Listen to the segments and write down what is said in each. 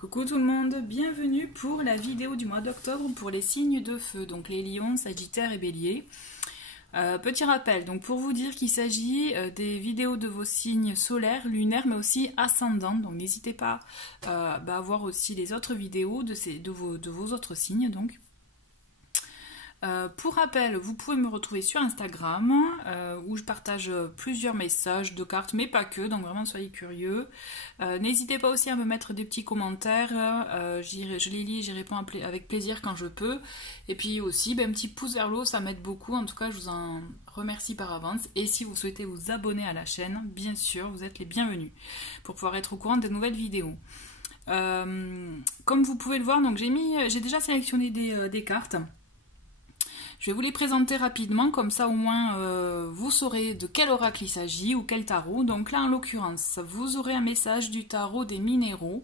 Coucou tout le monde, bienvenue pour la vidéo du mois d'octobre pour les signes de feu, donc les lions, sagittaires et béliers. Petit rappel, donc pour vous dire qu'il s'agit des vidéos de vos signes solaires, lunaires, mais aussi ascendants, donc n'hésitez pas à voir aussi les autres vidéos de vos autres signes. Donc. Pour rappel, vous pouvez me retrouver sur Instagram où je partage plusieurs messages de cartes, mais pas que, donc vraiment soyez curieux. N'hésitez pas aussi à me mettre des petits commentaires, je les lis, j'y réponds avec plaisir quand je peux. Et puis aussi, un petit pouce vers le haut, ça m'aide beaucoup, en tout cas je vous en remercie par avance. Et si vous souhaitez vous abonner à la chaîne, bien sûr, vous êtes les bienvenus pour pouvoir être au courant des nouvelles vidéos. Comme vous pouvez le voir, donc j'ai déjà sélectionné des cartes. Je vais vous les présenter rapidement, comme ça au moins vous saurez de quel oracle il s'agit ou quel tarot. Donc là en l'occurrence, vous aurez un message du tarot des minéraux.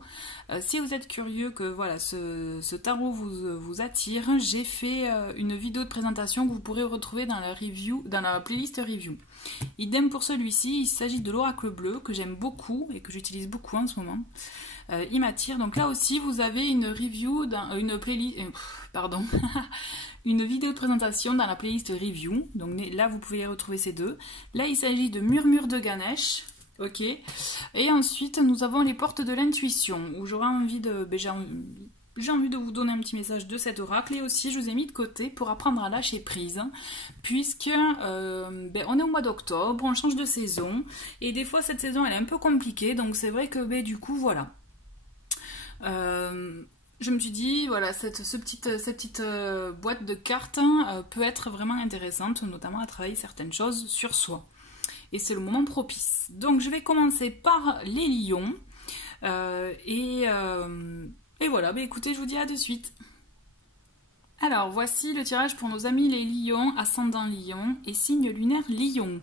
Si vous êtes curieux que voilà ce tarot vous attire, j'ai fait une vidéo de présentation que vous pourrez retrouver dans la playlist review. Idem pour celui-ci, il s'agit de l'oracle bleu que j'aime beaucoup et que j'utilise beaucoup en ce moment. Il m'attire. Donc là aussi vous avez une review, une playlist, une vidéo de présentation dans la playlist review. Donc là vous pouvez retrouver ces deux. Là il s'agit de Murmure de Ganesh. Ok. Et ensuite nous avons les portes de l'intuition où j'aurais envie de j'ai envie de vous donner un petit message de cet oracle, et aussi je vous ai mis de côté pour apprendre à lâcher prise, puisque on est au mois d'octobre, on change de saison, et des fois cette saison elle est un peu compliquée, donc c'est vrai que du coup voilà. Je me suis dit, voilà, cette petite boîte de cartes peut être vraiment intéressante, notamment à travailler certaines choses sur soi. Et c'est le moment propice. Donc je vais commencer par les lions, et voilà, écoutez, je vous dis à de suite. Alors, voici le tirage pour nos amis les lions, ascendant lion et signe lunaire lion.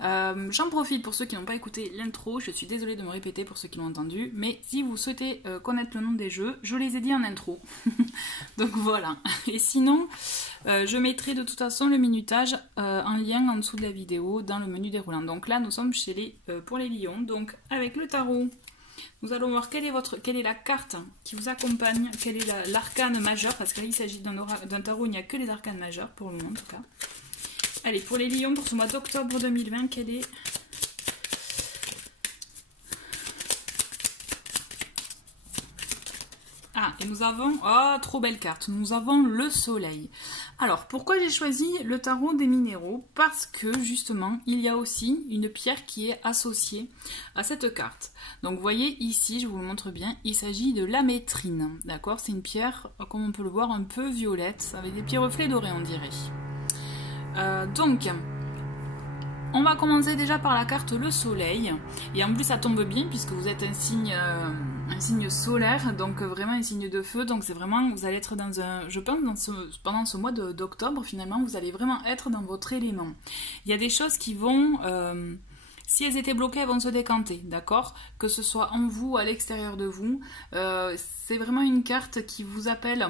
J'en profite pour ceux qui n'ont pas écouté l'intro, je suis désolée de me répéter pour ceux qui l'ont entendu, mais si vous souhaitez connaître le nom des jeux, je les ai dit en intro. Donc voilà. Et sinon, je mettrai de toute façon le minutage en lien en dessous de la vidéo dans le menu déroulant. Donc là, nous sommes pour les lions, donc avec le tarot. Nous allons voir quelle est la carte qui vous accompagne, quel est l'arcane majeur, parce que là il s'agit d'un tarot, il n'y a que les arcanes majeurs pour le moment en tout cas. Allez, pour les lions, pour ce mois d'octobre 2020, quelle est... Ah, et nous avons... Oh, trop belle carte. Nous avons le soleil. Alors, pourquoi j'ai choisi le tarot des minéraux? Parce que, justement, il y a aussi une pierre qui est associée à cette carte. Donc, vous voyez, ici, je vous le montre bien, il s'agit de l'amétrine. D'accord? C'est une pierre, comme on peut le voir, un peu violette, avec des petits reflets dorés, on dirait. Donc... On va commencer déjà par la carte le soleil, et en plus ça tombe bien puisque vous êtes un signe solaire, donc vraiment un signe de feu, donc c'est vraiment, vous allez être dans un, je pense pendant ce mois d'octobre finalement, vous allez vraiment être dans votre élément. Il y a des choses qui vont, si elles étaient bloquées, elles vont se décanter, d'accord? Que ce soit en vous ou à l'extérieur de vous, c'est vraiment une carte qui vous appelle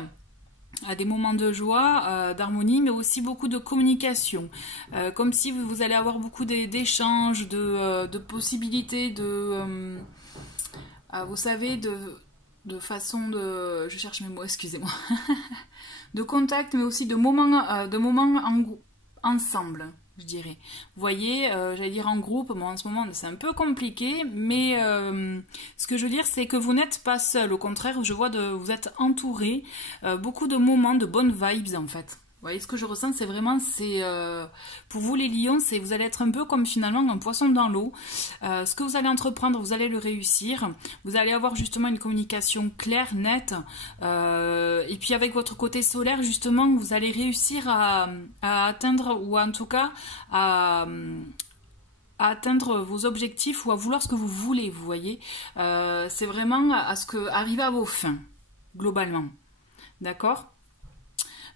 à des moments de joie, d'harmonie, mais aussi beaucoup de communication. Comme si vous allez avoir beaucoup d'échanges, de possibilités, vous savez, de façon de... Je cherche mes mots, excusez-moi. De contact, mais aussi de moments ensemble, je dirais. Vous voyez, j'allais dire en groupe, bon, en ce moment c'est un peu compliqué, mais ce que je veux dire c'est que vous n'êtes pas seul, au contraire, je vois vous êtes entouré, beaucoup de moments de bonnes vibes en fait. Vous voyez, ce que je ressens, c'est vraiment, pour vous les lions, vous allez être un peu comme finalement un poisson dans l'eau. Ce que vous allez entreprendre, vous allez le réussir. Vous allez avoir justement une communication claire, nette. Et puis avec votre côté solaire, justement, vous allez réussir à atteindre, ou en tout cas à atteindre vos objectifs ou à vouloir ce que vous voulez, vous voyez. C'est vraiment arriver à vos fins, globalement. D'accord ?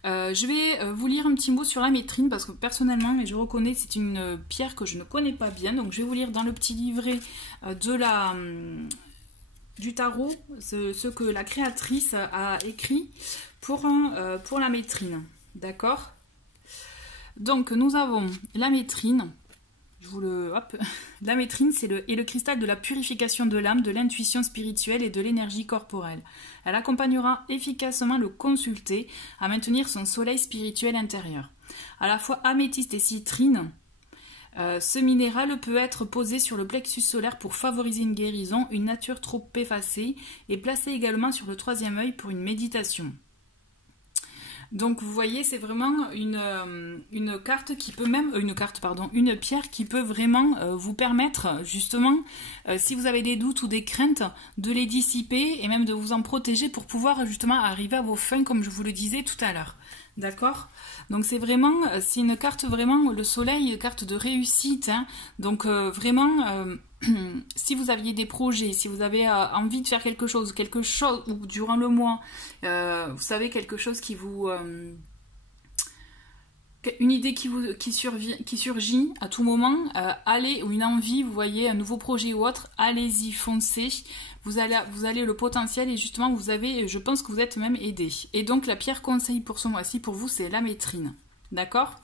Je vais vous lire un petit mot sur l'amétrine parce que personnellement, mais je reconnais, c'est une pierre que je ne connais pas bien. Donc je vais vous lire dans le petit livret du tarot ce que la créatrice a écrit pour l'amétrine. D'accord? Donc nous avons l'amétrine. Hop. La métrine, c'est le cristal de la purification de l'âme, de l'intuition spirituelle et de l'énergie corporelle. Elle accompagnera efficacement le consulté à maintenir son soleil spirituel intérieur. À la fois améthyste et citrine, ce minéral peut être posé sur le plexus solaire pour favoriser une guérison, une nature trop effacée, et placé également sur le 3e œil pour une méditation. Donc vous voyez, c'est vraiment une carte qui peut même, une pierre qui peut vraiment vous permettre justement, si vous avez des doutes ou des craintes, de les dissiper et même de vous en protéger pour pouvoir justement arriver à vos fins comme je vous le disais tout à l'heure. D'accord? Donc c'est une carte vraiment, le soleil, une carte de réussite, hein. Donc vraiment, si vous aviez des projets, si vous avez envie de faire quelque chose, ou durant le mois, vous savez, quelque chose qui vous... une idée qui surgit à tout moment, allez, ou une envie, vous voyez, un nouveau projet ou autre, allez-y, foncez. Vous allez le potentiel et justement je pense que vous êtes même aidé. Et donc la pierre conseil pour ce mois-ci pour vous, c'est la métrine. D'accord?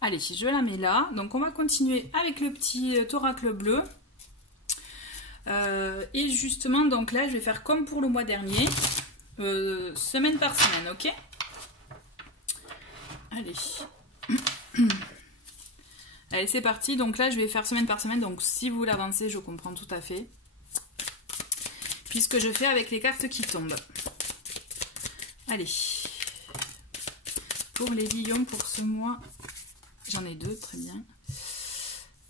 Allez, je la mets là. Donc on va continuer avec le petit oracle bleu. Et justement, donc là, je vais faire comme pour le mois dernier, semaine par semaine, ok? Allez. Allez, c'est parti. Donc là, je vais faire semaine par semaine. Donc si vous l'avancez, je comprends tout à fait. Puisque je fais avec les cartes qui tombent. Allez. Pour les lions, pour ce mois, j'en ai 2, très bien.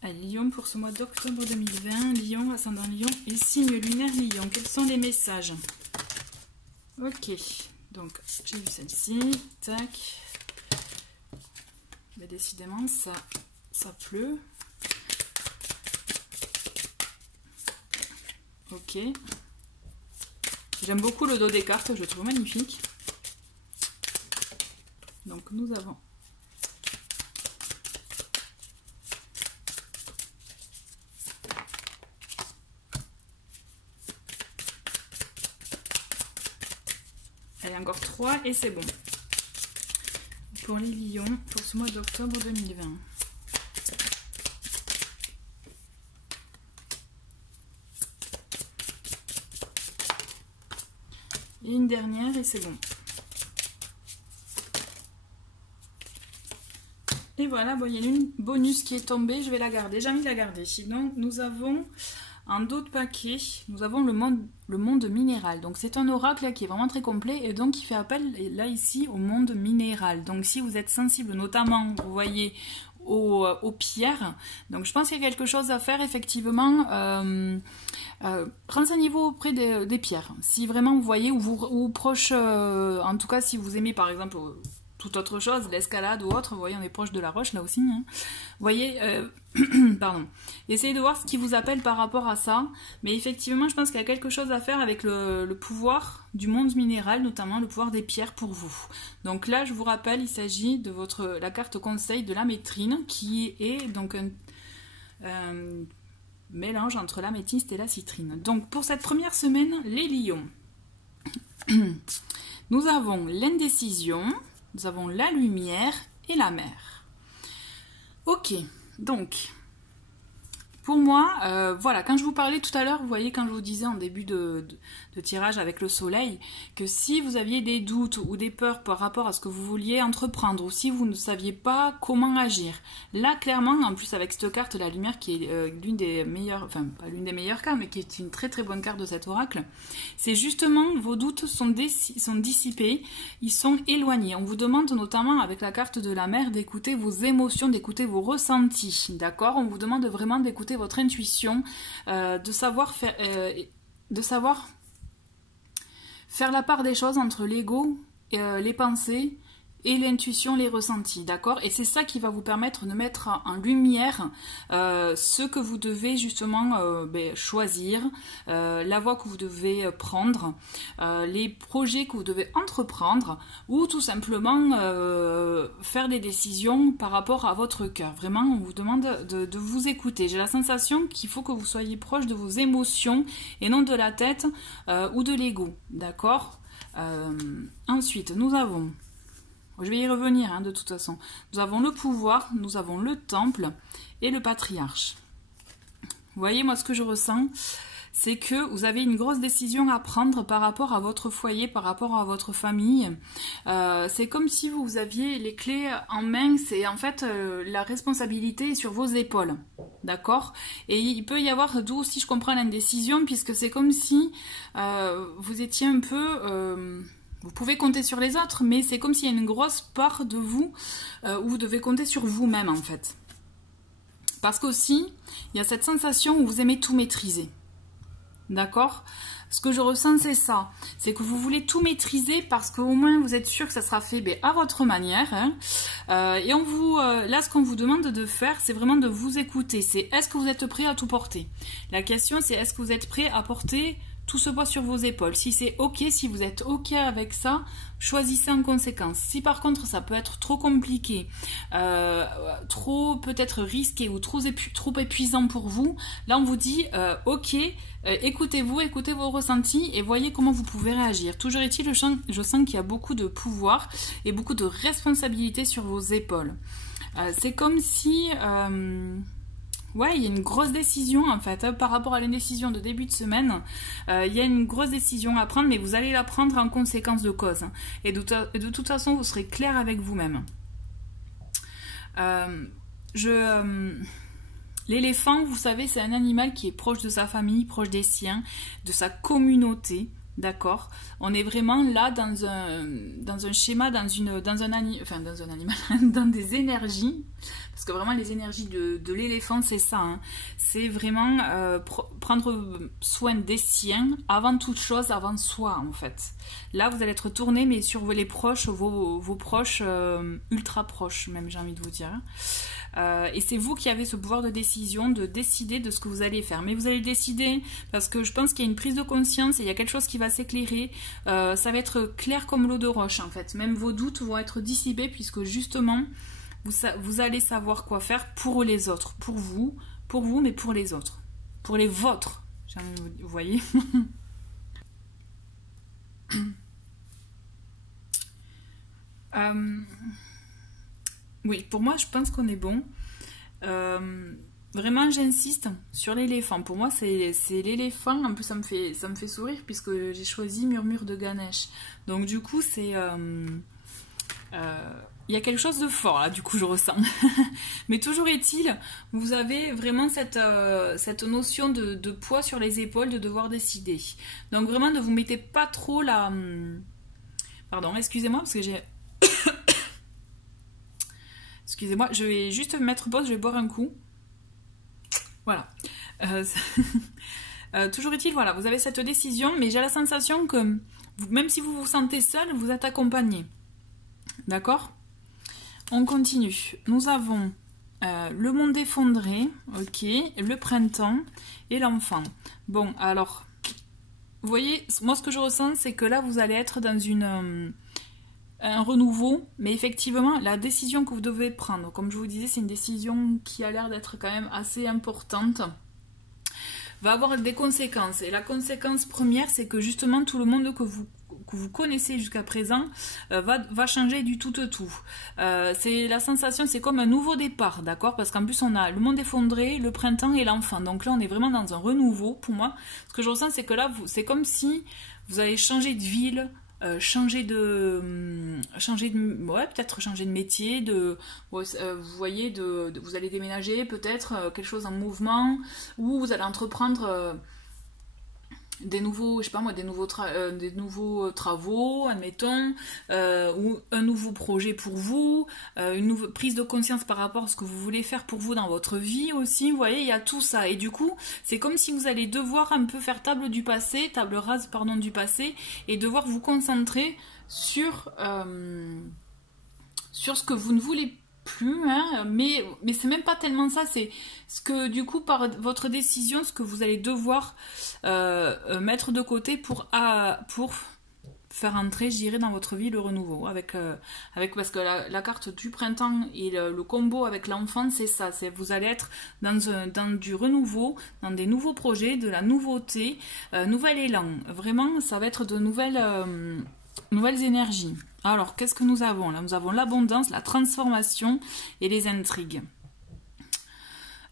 Allez, lion pour ce mois d'octobre 2020. Lion, ascendant lion et signe lunaire lion. Quels sont les messages? Ok. Donc, j'ai vu celle-ci. Tac. Mais décidément, ça pleut. Ok. J'aime beaucoup le dos des cartes, je le trouve magnifique. Donc nous avons allez, encore 3 et c'est bon. Pour les lions, pour ce mois d'octobre 2020. Et une dernière et c'est bon. Et voilà, bon, il y a une bonus qui est tombée, je vais la garder, j'ai envie de la garder. Sinon, nous avons un d'autres paquets, nous avons le monde minéral. Donc c'est un oracle là, qui est vraiment très complet et donc qui fait appel là ici au monde minéral. Donc si vous êtes sensible notamment, vous voyez, aux pierres, donc je pense qu'il y a quelque chose à faire effectivement. Renseignez-vous auprès des pierres. Si vraiment vous voyez ou proche, en tout cas si vous aimez par exemple toute autre chose, l'escalade ou autre, vous voyez on est proche de la roche là aussi, hein. Vous voyez, pardon, essayez de voir ce qui vous appelle par rapport à ça, mais effectivement je pense qu'il y a quelque chose à faire avec le pouvoir du monde minéral, notamment le pouvoir des pierres pour vous. Donc là je vous rappelle, il s'agit de la carte conseil de la métrine qui est donc un mélange entre l'améthyste et la citrine. Donc pour cette première semaine, les lions, nous avons l'indécision, nous avons la lumière et la mer. Ok, donc, pour moi, voilà, quand je vous parlais tout à l'heure, vous voyez, quand je vous disais en début de tirage avec le soleil, que si vous aviez des doutes ou des peurs par rapport à ce que vous vouliez entreprendre, ou si vous ne saviez pas comment agir, là, clairement, en plus avec cette carte, la lumière, qui est l'une des meilleures, enfin, pas l'une des meilleures cartes, mais qui est une très très bonne carte de cet oracle, c'est justement, vos doutes sont dissipés, ils sont éloignés. On vous demande notamment, avec la carte de la mer, d'écouter vos émotions, d'écouter vos ressentis, d'accord? On vous demande vraiment d'écouter votre intuition, de savoir faire la part des choses entre l'ego, les pensées et l'intuition, les ressentis, d'accord? Et c'est ça qui va vous permettre de mettre en lumière ce que vous devez justement choisir, la voie que vous devez prendre, les projets que vous devez entreprendre, ou tout simplement faire des décisions par rapport à votre cœur. Vraiment, on vous demande de vous écouter. J'ai la sensation qu'il faut que vous soyez proche de vos émotions et non de la tête ou de l'ego, d'accord? Ensuite, nous avons Je vais y revenir hein, de toute façon. Nous avons le pouvoir, nous avons le temple et le patriarche. Vous voyez, moi, ce que je ressens, c'est que vous avez une grosse décision à prendre par rapport à votre foyer, par rapport à votre famille. C'est comme si vous aviez les clés en main, c'est en fait la responsabilité est sur vos épaules, d'accord? Et il peut y avoir, d'où aussi je comprends l'indécision, puisque c'est comme si vous étiez un peu... vous pouvez compter sur les autres, mais c'est comme s'il y a une grosse part de vous où vous devez compter sur vous-même en fait. Parce qu'aussi, il y a cette sensation où vous aimez tout maîtriser. D'accord? Ce que je ressens, c'est ça. C'est que vous voulez tout maîtriser parce qu'au moins vous êtes sûr que ça sera fait à votre manière. Hein. Et on vous, là, ce qu'on vous demande de faire, c'est vraiment de vous écouter. C'est est-ce que vous êtes prêt à tout porter? La question, c'est est-ce que vous êtes prêt à porter tout ce poids sur vos épaules? Si c'est ok, si vous êtes ok avec ça, choisissez en conséquence. Si par contre ça peut être trop compliqué, trop peut-être risqué ou trop épuisant pour vous, là on vous dit ok, écoutez-vous, écoutez vos ressentis et voyez comment vous pouvez réagir. Toujours est-il, je sens qu'il y a beaucoup de pouvoir et beaucoup de responsabilité sur vos épaules. C'est comme si... ouais, il y a une grosse décision en fait, par rapport à l'indécision de début de semaine. Il y a une grosse décision à prendre, mais vous allez la prendre en conséquence de cause. Et de toute façon, vous serez clair avec vous-même. L'éléphant, vous savez, c'est un animal qui est proche de sa famille, proche des siens, de sa communauté. D'accord, on est vraiment là dans un schéma, dans un animal, dans des énergies, parce que vraiment les énergies de l'éléphant c'est ça, hein. C'est vraiment prendre soin des siens avant toute chose, avant soi en fait. Là vous allez être tourné mais sur les proches, vos proches ultra proches même j'ai envie de vous dire. Et c'est vous qui avez ce pouvoir de décision, de décider de ce que vous allez faire. Mais vous allez décider parce que je pense qu'il y a une prise de conscience et il y a quelque chose qui va s'éclairer. Ça va être clair comme l'eau de roche en fait. Même vos doutes vont être dissipés puisque justement, vous allez savoir quoi faire pour les autres. Pour vous, mais pour les autres. Pour les vôtres. Vous voyez. Oui, pour moi, je pense qu'on est bon. Vraiment, j'insiste sur l'éléphant. Pour moi, c'est l'éléphant. En plus, ça me fait sourire puisque j'ai choisi Murmure de Ganesh. Donc, du coup, c'est... il y a quelque chose de fort, là, du coup, je ressens. Mais toujours est-il, vous avez vraiment cette notion de poids sur les épaules, de devoir décider. Donc, vraiment, ne vous mettez pas trop la... Pardon, excusez-moi, parce que j'ai... Excusez-moi, je vais juste mettre pause, je vais boire un coup. Voilà. Toujours est-il, voilà, vous avez cette décision, mais j'ai la sensation que même si vous vous sentez seul, vous êtes accompagné. D'accord? On continue. Nous avons le monde effondré, ok, le printemps et l'enfant. Bon, alors, vous voyez, moi ce que je ressens, c'est que là, vous allez être dans un renouveau, mais effectivement, la décision que vous devez prendre, comme je vous disais, c'est une décision qui a l'air d'être quand même assez importante, va avoir des conséquences. Et la conséquence première, c'est que justement, tout le monde que vous connaissez jusqu'à présent va changer du tout au tout. C'est la sensation, c'est comme un nouveau départ, d'accord? Parce qu'en plus, on a le monde effondré, le printemps et l'enfant. Donc là, on est vraiment dans un renouveau, pour moi. Ce que je ressens, c'est que là, c'est comme si vous allez changer de ville, peut-être changer de métier, vous voyez, vous allez déménager, peut-être quelque chose en mouvement, ou vous allez entreprendre des nouveaux, je sais pas moi, des nouveaux travaux, admettons, ou un nouveau projet pour vous, une nouvelle prise de conscience par rapport à ce que vous voulez faire pour vous dans votre vie aussi, vous voyez, il y a tout ça, et du coup, c'est comme si vous allez devoir un peu faire table rase, du passé, et devoir vous concentrer sur ce que vous ne voulez plus, hein, mais c'est même pas tellement ça, c'est ce que du coup par votre décision, ce que vous allez devoir mettre de côté pour faire entrer, je dirais, dans votre vie le renouveau, parce que la carte du printemps et le combo avec l'enfant, c'est ça, vous allez être dans du renouveau, dans des nouveaux projets, de la nouveauté, nouvel élan, vraiment ça va être de nouvelles Nouvelles énergies. Alors, qu'est-ce que nous avons là? Nous avons l'abondance, la transformation et les intrigues.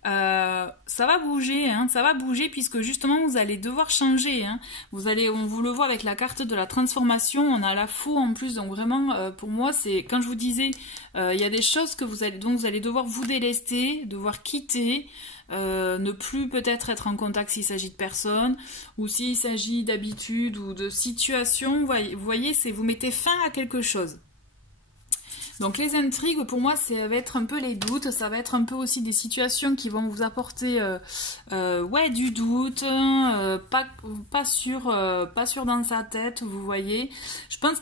Ça va bouger, hein, ça va bouger puisque justement vous allez devoir changer. Hein. On vous le voit avec la carte de la transformation, on a la faux en plus, donc vraiment pour moi c'est quand je vous disais, il y a des choses dont vous allez devoir vous délester, devoir quitter, ne plus peut-être être en contact s'il s'agit de personnes ou s'il s'agit d'habitudes ou de situations. Vous voyez, vous mettez fin à quelque chose. Donc les intrigues, pour moi, ça va être un peu les doutes, ça va être un peu aussi des situations qui vont vous apporter du doute, pas sûr dans sa tête, vous voyez. Je pense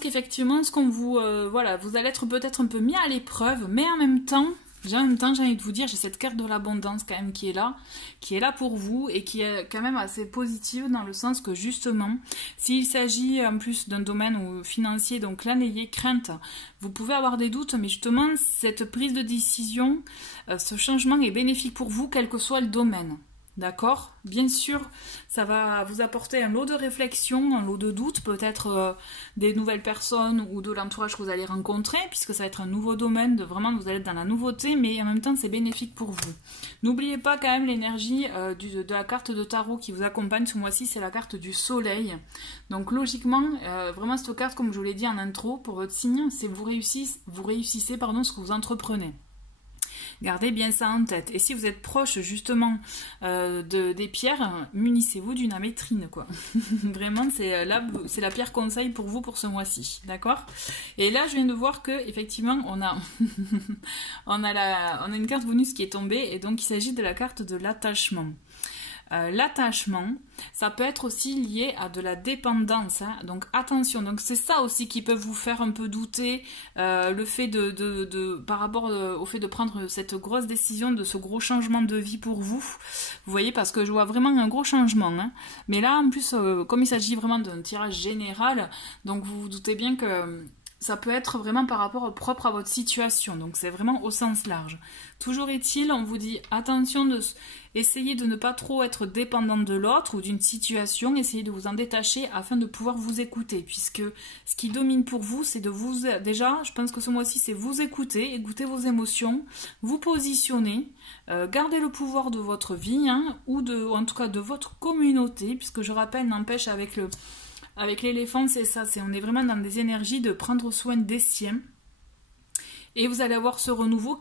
qu'effectivement, vous allez être peut-être un peu mis à l'épreuve, mais en même temps, j'ai envie de vous dire, j'ai cette carte de l'abondance quand même qui est là pour vous et qui est quand même assez positive dans le sens que justement, s'il s'agit en plus d'un domaine financier, donc là n'ayez crainte, vous pouvez avoir des doutes, mais justement cette prise de décision, ce changement est bénéfique pour vous quel que soit le domaine. D'accord? Bien sûr, ça va vous apporter un lot de réflexion, un lot de doutes, peut-être des nouvelles personnes ou de l'entourage que vous allez rencontrer, puisque ça va être un nouveau domaine, vraiment vous allez être dans la nouveauté, mais en même temps c'est bénéfique pour vous. N'oubliez pas quand même l'énergie de la carte de tarot qui vous accompagne ce mois-ci, c'est la carte du soleil. Donc logiquement, vraiment cette carte, comme je vous l'ai dit en intro, pour votre signe, c'est vous réussissez ce que vous entreprenez. Gardez bien ça en tête. Et si vous êtes proche justement des pierres, munissez-vous d'une amétrine, quoi. Vraiment, c'est la pierre conseil pour vous pour ce mois-ci, d'accord? Et là, je viens de voir que effectivement, on a une carte bonus qui est tombée, et donc il s'agit de la carte de l'attachement. L'attachement, ça peut être aussi lié à de la dépendance, hein. Donc attention, donc c'est ça aussi qui peut vous faire un peu douter, le fait par rapport au fait de prendre cette grosse décision, de ce gros changement de vie pour vous. Vous voyez, parce que je vois vraiment un gros changement, hein. Mais là en plus, comme il s'agit vraiment d'un tirage général, donc vous vous doutez bien que ça peut être vraiment par rapport propre à votre situation, donc c'est vraiment au sens large. Toujours est-il, on vous dit attention, essayez de ne pas trop être dépendante de l'autre ou d'une situation, essayez de vous en détacher afin de pouvoir vous écouter, puisque ce qui domine pour vous, c'est déjà, je pense que ce mois-ci, c'est vous écouter vos émotions, vous positionner, garder le pouvoir de votre vie, hein, ou en tout cas de votre communauté, puisque je rappelle, n'empêche avec l'éléphant, c'est ça, on est vraiment dans des énergies de prendre soin des siens. Et vous allez avoir ce renouveau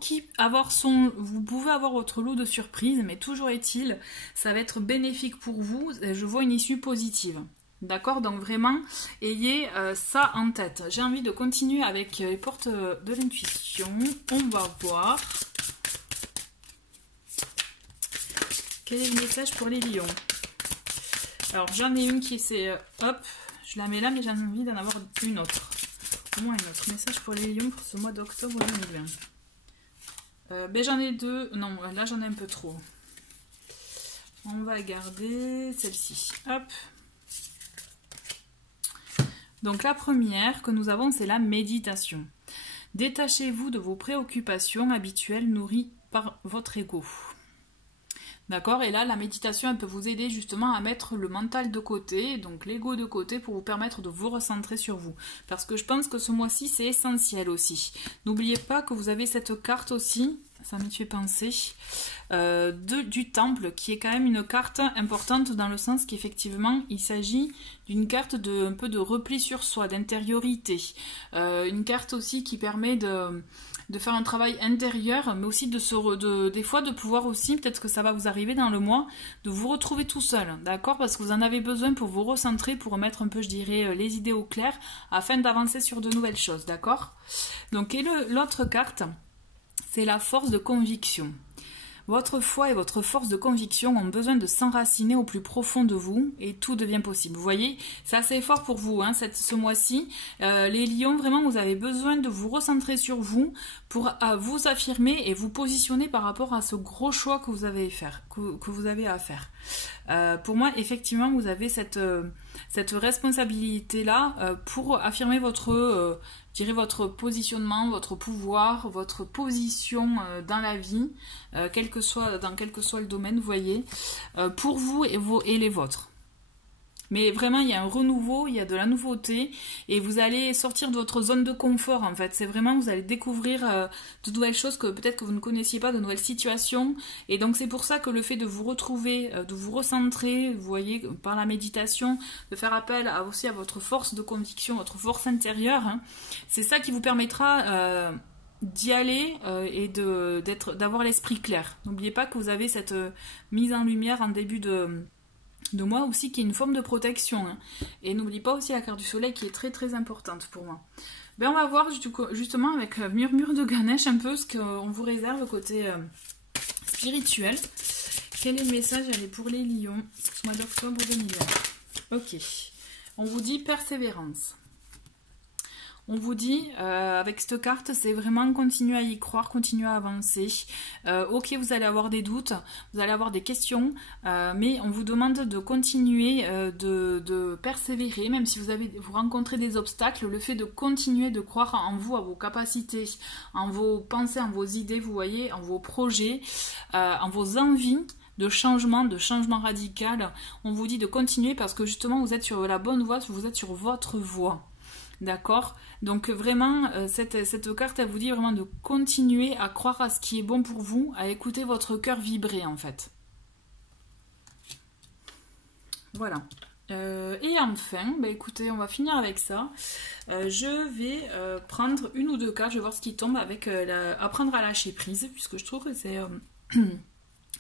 vous pouvez avoir votre lot de surprises, mais toujours est-il, ça va être bénéfique pour vous. Je vois une issue positive. D'accord? Donc vraiment, ayez ça en tête. J'ai envie de continuer avec les portes de l'intuition. On va voir. Quel est le message pour les lions? Alors j'en ai une qui c'est... hop, je la mets là, mais j'ai envie d'en avoir une autre. Au moins une autre. Message pour les lions pour ce mois d'octobre 2020. J'en ai deux. Non, là j'en ai un peu trop. On va garder celle-ci. Hop. Donc la première que nous avons, c'est la méditation. Détachez-vous de vos préoccupations habituelles nourries par votre ego. D'accord? Et là, la méditation, elle peut vous aider justement à mettre le mental de côté, donc l'ego de côté, pour vous permettre de vous recentrer sur vous. Parce que je pense que ce mois-ci, c'est essentiel aussi. N'oubliez pas que vous avez cette carte aussi, ça m'y fait penser, du temple, qui est quand même une carte importante dans le sens qu'effectivement, il s'agit d'une carte un peu de repli sur soi, d'intériorité. Une carte aussi qui permet de faire un travail intérieur, mais aussi des fois de pouvoir aussi, peut-être que ça va vous arriver dans le mois, de vous retrouver tout seul, d'accord? Parce que vous en avez besoin pour vous recentrer, pour remettre un peu, je dirais, les idées au clair, afin d'avancer sur de nouvelles choses, d'accord? Donc, et l'autre carte, c'est la force de conviction. Votre foi et votre force de conviction ont besoin de s'enraciner au plus profond de vous et tout devient possible. Vous voyez, c'est assez fort pour vous, hein, ce mois-ci. Les lions, vraiment, vous avez besoin de vous recentrer sur vous pour vous affirmer et vous positionner par rapport à ce gros choix que vous avez à faire. Pour moi, effectivement, vous avez cette responsabilité-là pour affirmer votre positionnement, votre pouvoir, votre position dans la vie, dans quel que soit le domaine, vous voyez, pour vous et les vôtres. Mais vraiment, il y a un renouveau, il y a de la nouveauté et vous allez sortir de votre zone de confort en fait. C'est vraiment, vous allez découvrir de nouvelles choses que peut-être que vous ne connaissiez pas, de nouvelles situations. Et donc c'est pour ça que le fait de vous retrouver, de vous recentrer, vous voyez, par la méditation, de faire appel aussi à votre force de conviction, votre force intérieure, hein, c'est ça qui vous permettra d'y aller et d'avoir l'esprit clair. N'oubliez pas que vous avez cette mise en lumière en début de mois aussi qui est une forme de protection. Hein. Et n'oublie pas aussi la carte du soleil qui est très très importante pour moi. Ben, on va voir justement avec Murmure de Ganesh un peu ce qu'on vous réserve côté spirituel. Quel est le message pour les lions au mois d'octobre 2020? Ok. On vous dit persévérance. On vous dit, avec cette carte, c'est vraiment continuer à y croire, continuer à avancer. Ok, vous allez avoir des doutes, vous allez avoir des questions, mais on vous demande de continuer, de persévérer, même si vous rencontrez des obstacles, le fait de continuer de croire en vous, à vos capacités, en vos pensées, en vos idées, vous voyez, en vos projets, en vos envies de changement radical. On vous dit de continuer parce que justement, vous êtes sur la bonne voie, vous êtes sur votre voie. D'accord? Donc vraiment, cette carte, elle vous dit vraiment de continuer à croire à ce qui est bon pour vous, à écouter votre cœur vibrer en fait. Voilà. Et enfin, bah écoutez, on va finir avec ça. Je vais prendre une ou deux cartes, je vais voir ce qui tombe avec apprendre à lâcher prise, puisque je trouve que c'est,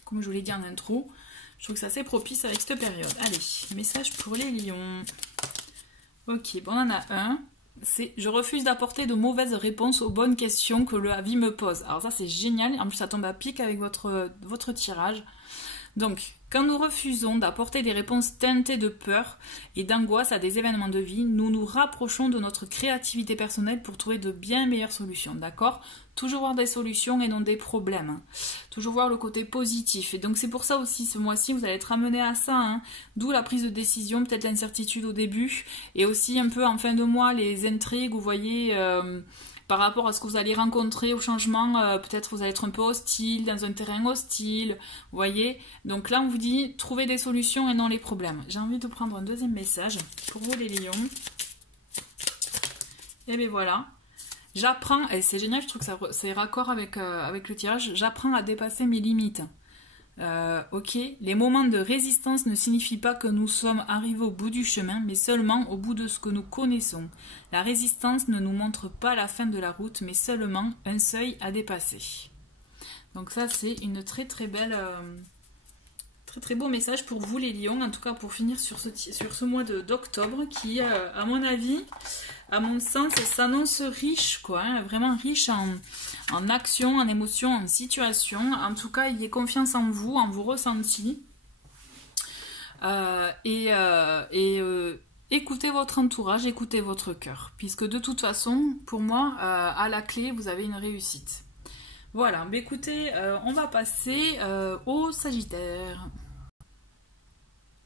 comme je vous l'ai dit en intro, je trouve que c'est assez propice avec cette période. Allez, message pour les lions. Ok, bon, on en a un. C'est « Je refuse d'apporter de mauvaises réponses aux bonnes questions que la vie me pose ». Alors ça, c'est génial. En plus, ça tombe à pic avec votre tirage. Donc, quand nous refusons d'apporter des réponses teintées de peur et d'angoisse à des événements de vie, nous nous rapprochons de notre créativité personnelle pour trouver de bien meilleures solutions, d'accord? Toujours voir des solutions et non des problèmes. Toujours voir le côté positif. Et donc c'est pour ça aussi, ce mois-ci, vous allez être amené à ça, hein. D'où la prise de décision, peut-être l'incertitude au début, et aussi un peu en fin de mois, les intrigues, vous voyez... par rapport à ce que vous allez rencontrer au changement, peut-être vous allez être un peu hostile, dans un terrain hostile, vous voyez. Donc là, on vous dit, trouvez des solutions et non les problèmes. J'ai envie de prendre un deuxième message pour vous les lions. Et bien voilà. J'apprends, et c'est génial, je trouve que c'est raccord avec le tirage, j'apprends à dépasser mes limites. Ok, les moments de résistance ne signifient pas que nous sommes arrivés au bout du chemin, mais seulement au bout de ce que nous connaissons. La résistance ne nous montre pas la fin de la route, mais seulement un seuil à dépasser. Donc ça, c'est une très très belle, très beau message pour vous les lions, en tout cas pour finir sur ce mois d'octobre qui, à mon avis, à mon sens, s'annonce riche, quoi, hein, vraiment riche en action, en émotions, en situation. En tout cas, ayez confiance en vous, en vos ressentis. Écoutez votre entourage, écoutez votre cœur. Puisque de toute façon, pour moi, à la clé, vous avez une réussite. Voilà, mais écoutez, on va passer au Sagittaire.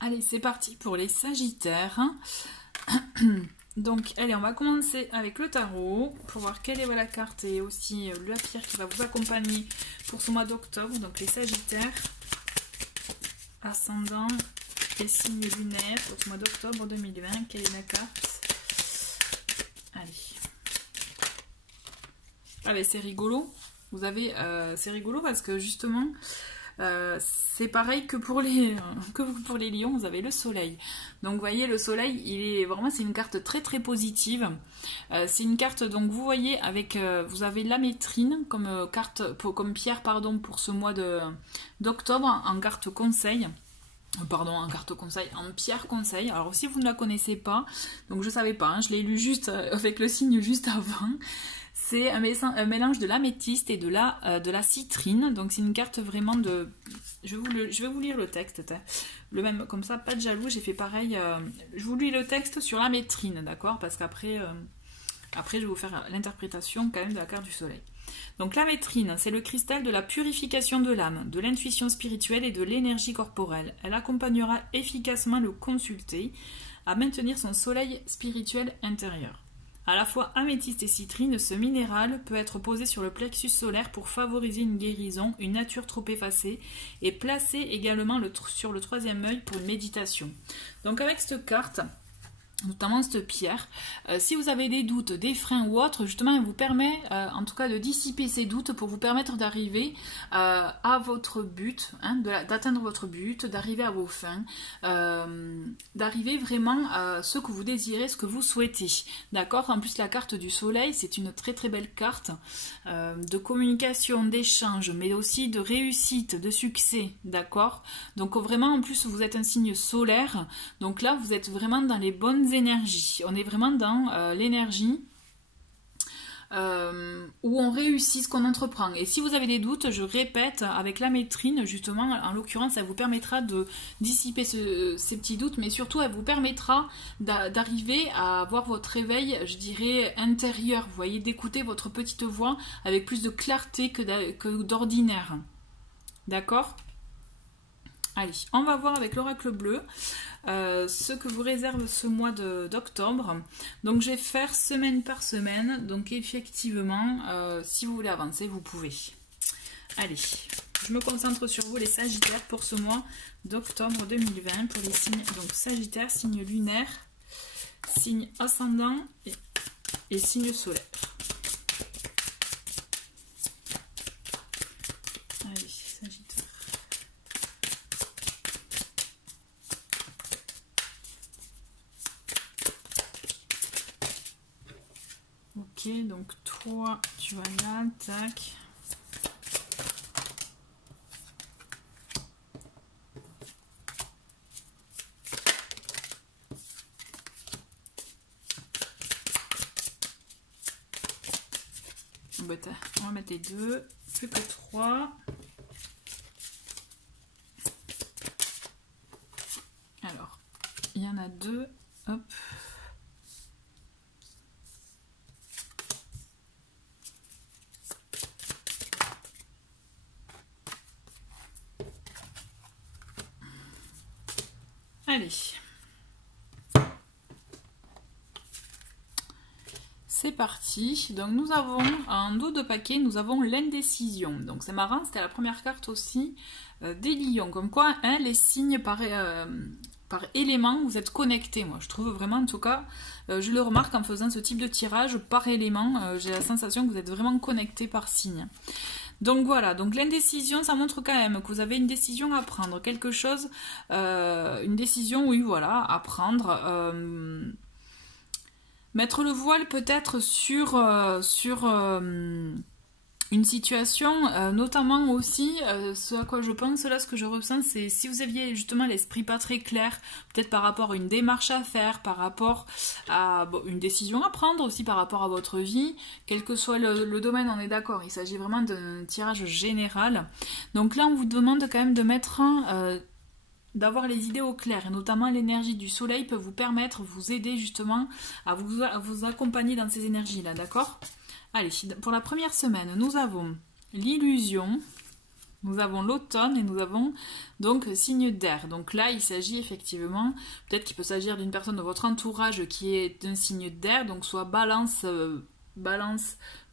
Allez, c'est parti pour les Sagittaires. Donc, allez, on va commencer avec le tarot pour voir quelle est la carte et aussi la pierre qui va vous accompagner pour ce mois d'octobre. Donc, les Sagittaires, ascendant et signe lunaire pour ce mois d'octobre 2020. Quelle est la carte? Allez. Ah ben, c'est rigolo. Vous avez, c'est rigolo parce que justement, c'est pareil que pour les lions, vous avez le soleil. Donc vous voyez, le soleil, c'est une carte très très positive. C'est une carte, donc vous voyez, avec, vous avez l'amétrine comme pierre, pardon, pour ce mois d'octobre en carte conseil. Pardon, en carte conseil, en pierre conseil. Alors si vous ne la connaissez pas, donc je savais pas, hein, je l'ai lu juste avec le signe juste avant. C'est un mélange de l'améthyste et de la citrine. Donc c'est une carte vraiment de... Je vais vous lire le texte. Le même, comme ça, pas de jaloux, j'ai fait pareil. Je vous lis le texte sur l'amétrine, d'accord? Parce qu'après, je vais vous faire l'interprétation quand même de la carte du soleil. Donc l'amétrine, c'est le cristal de la purification de l'âme, de l'intuition spirituelle et de l'énergie corporelle. Elle accompagnera efficacement le consulté à maintenir son soleil spirituel intérieur. À la fois améthyste et citrine, ce minéral peut être posé sur le plexus solaire pour favoriser une guérison, une nature trop effacée, et placé également sur le troisième œil pour une méditation. Donc avec cette carte, notamment cette pierre, si vous avez des doutes, des freins ou autres, justement elle vous permet en tout cas de dissiper ces doutes pour vous permettre d'arriver à votre but, hein, d'atteindre votre but, d'arriver à vos fins, d'arriver vraiment à ce que vous désirez, ce que vous souhaitez, d'accord. En plus la carte du soleil, c'est une très très belle carte de communication, d'échange, mais aussi de réussite, de succès, d'accord. Donc vraiment en plus vous êtes un signe solaire, donc là vous êtes vraiment dans les bonnes énergies. On est vraiment dans l'énergie où on réussit ce qu'on entreprend. Et si vous avez des doutes, je répète, avec la métrine, justement, en l'occurrence, ça vous permettra de dissiper ces petits doutes, mais surtout, elle vous permettra d'arriver à avoir votre réveil, je dirais, intérieur. Vous voyez, d'écouter votre petite voix avec plus de clarté que d'ordinaire. D'accord ? Allez, on va voir avec l'oracle bleu ce que vous réserve ce mois d'octobre. Donc je vais faire semaine par semaine. Donc effectivement, si vous voulez avancer, vous pouvez. Allez, je me concentre sur vous les Sagittaires pour ce mois d'octobre 2020. Pour les signes, donc Sagittaire, signe lunaire, signe ascendant et signe solaire. Allez, Sagittaire. Ok, donc toi, tu vas là, tac. On va mettre les deux, plus que 3. Alors, il y en a 2, hop. Allez, c'est parti. Donc nous avons en dos de paquet, nous avons l'indécision. Donc c'est marrant, c'était la première carte aussi des lions. Comme quoi, hein, les signes par élément, vous êtes connectés. Moi, je trouve vraiment, en tout cas, je le remarque en faisant ce type de tirage par élément. J'ai la sensation que vous êtes vraiment connectés par signe. Donc voilà, donc l'indécision, ça montre quand même que vous avez une décision à prendre, quelque chose, une décision, oui, voilà, à prendre. Mettre le voile peut-être sur une situation, notamment aussi, ce à quoi je pense, là, ce que je ressens, c'est si vous aviez justement l'esprit pas très clair, peut-être par rapport à une démarche à faire, par rapport à une décision à prendre aussi, par rapport à votre vie, quel que soit le domaine, on est d'accord, il s'agit vraiment d'un tirage général. Donc là, on vous demande quand même de mettre d'avoir les idées au clair, et notamment l'énergie du soleil peut vous permettre, vous aider justement à vous accompagner dans ces énergies-là, d'accord ? Allez, pour la première semaine, nous avons l'illusion, nous avons l'automne et nous avons donc signe d'air. Donc là, il s'agit effectivement, peut-être qu'il peut s'agir d'une personne de votre entourage qui est d'un signe d'air, donc soit balance,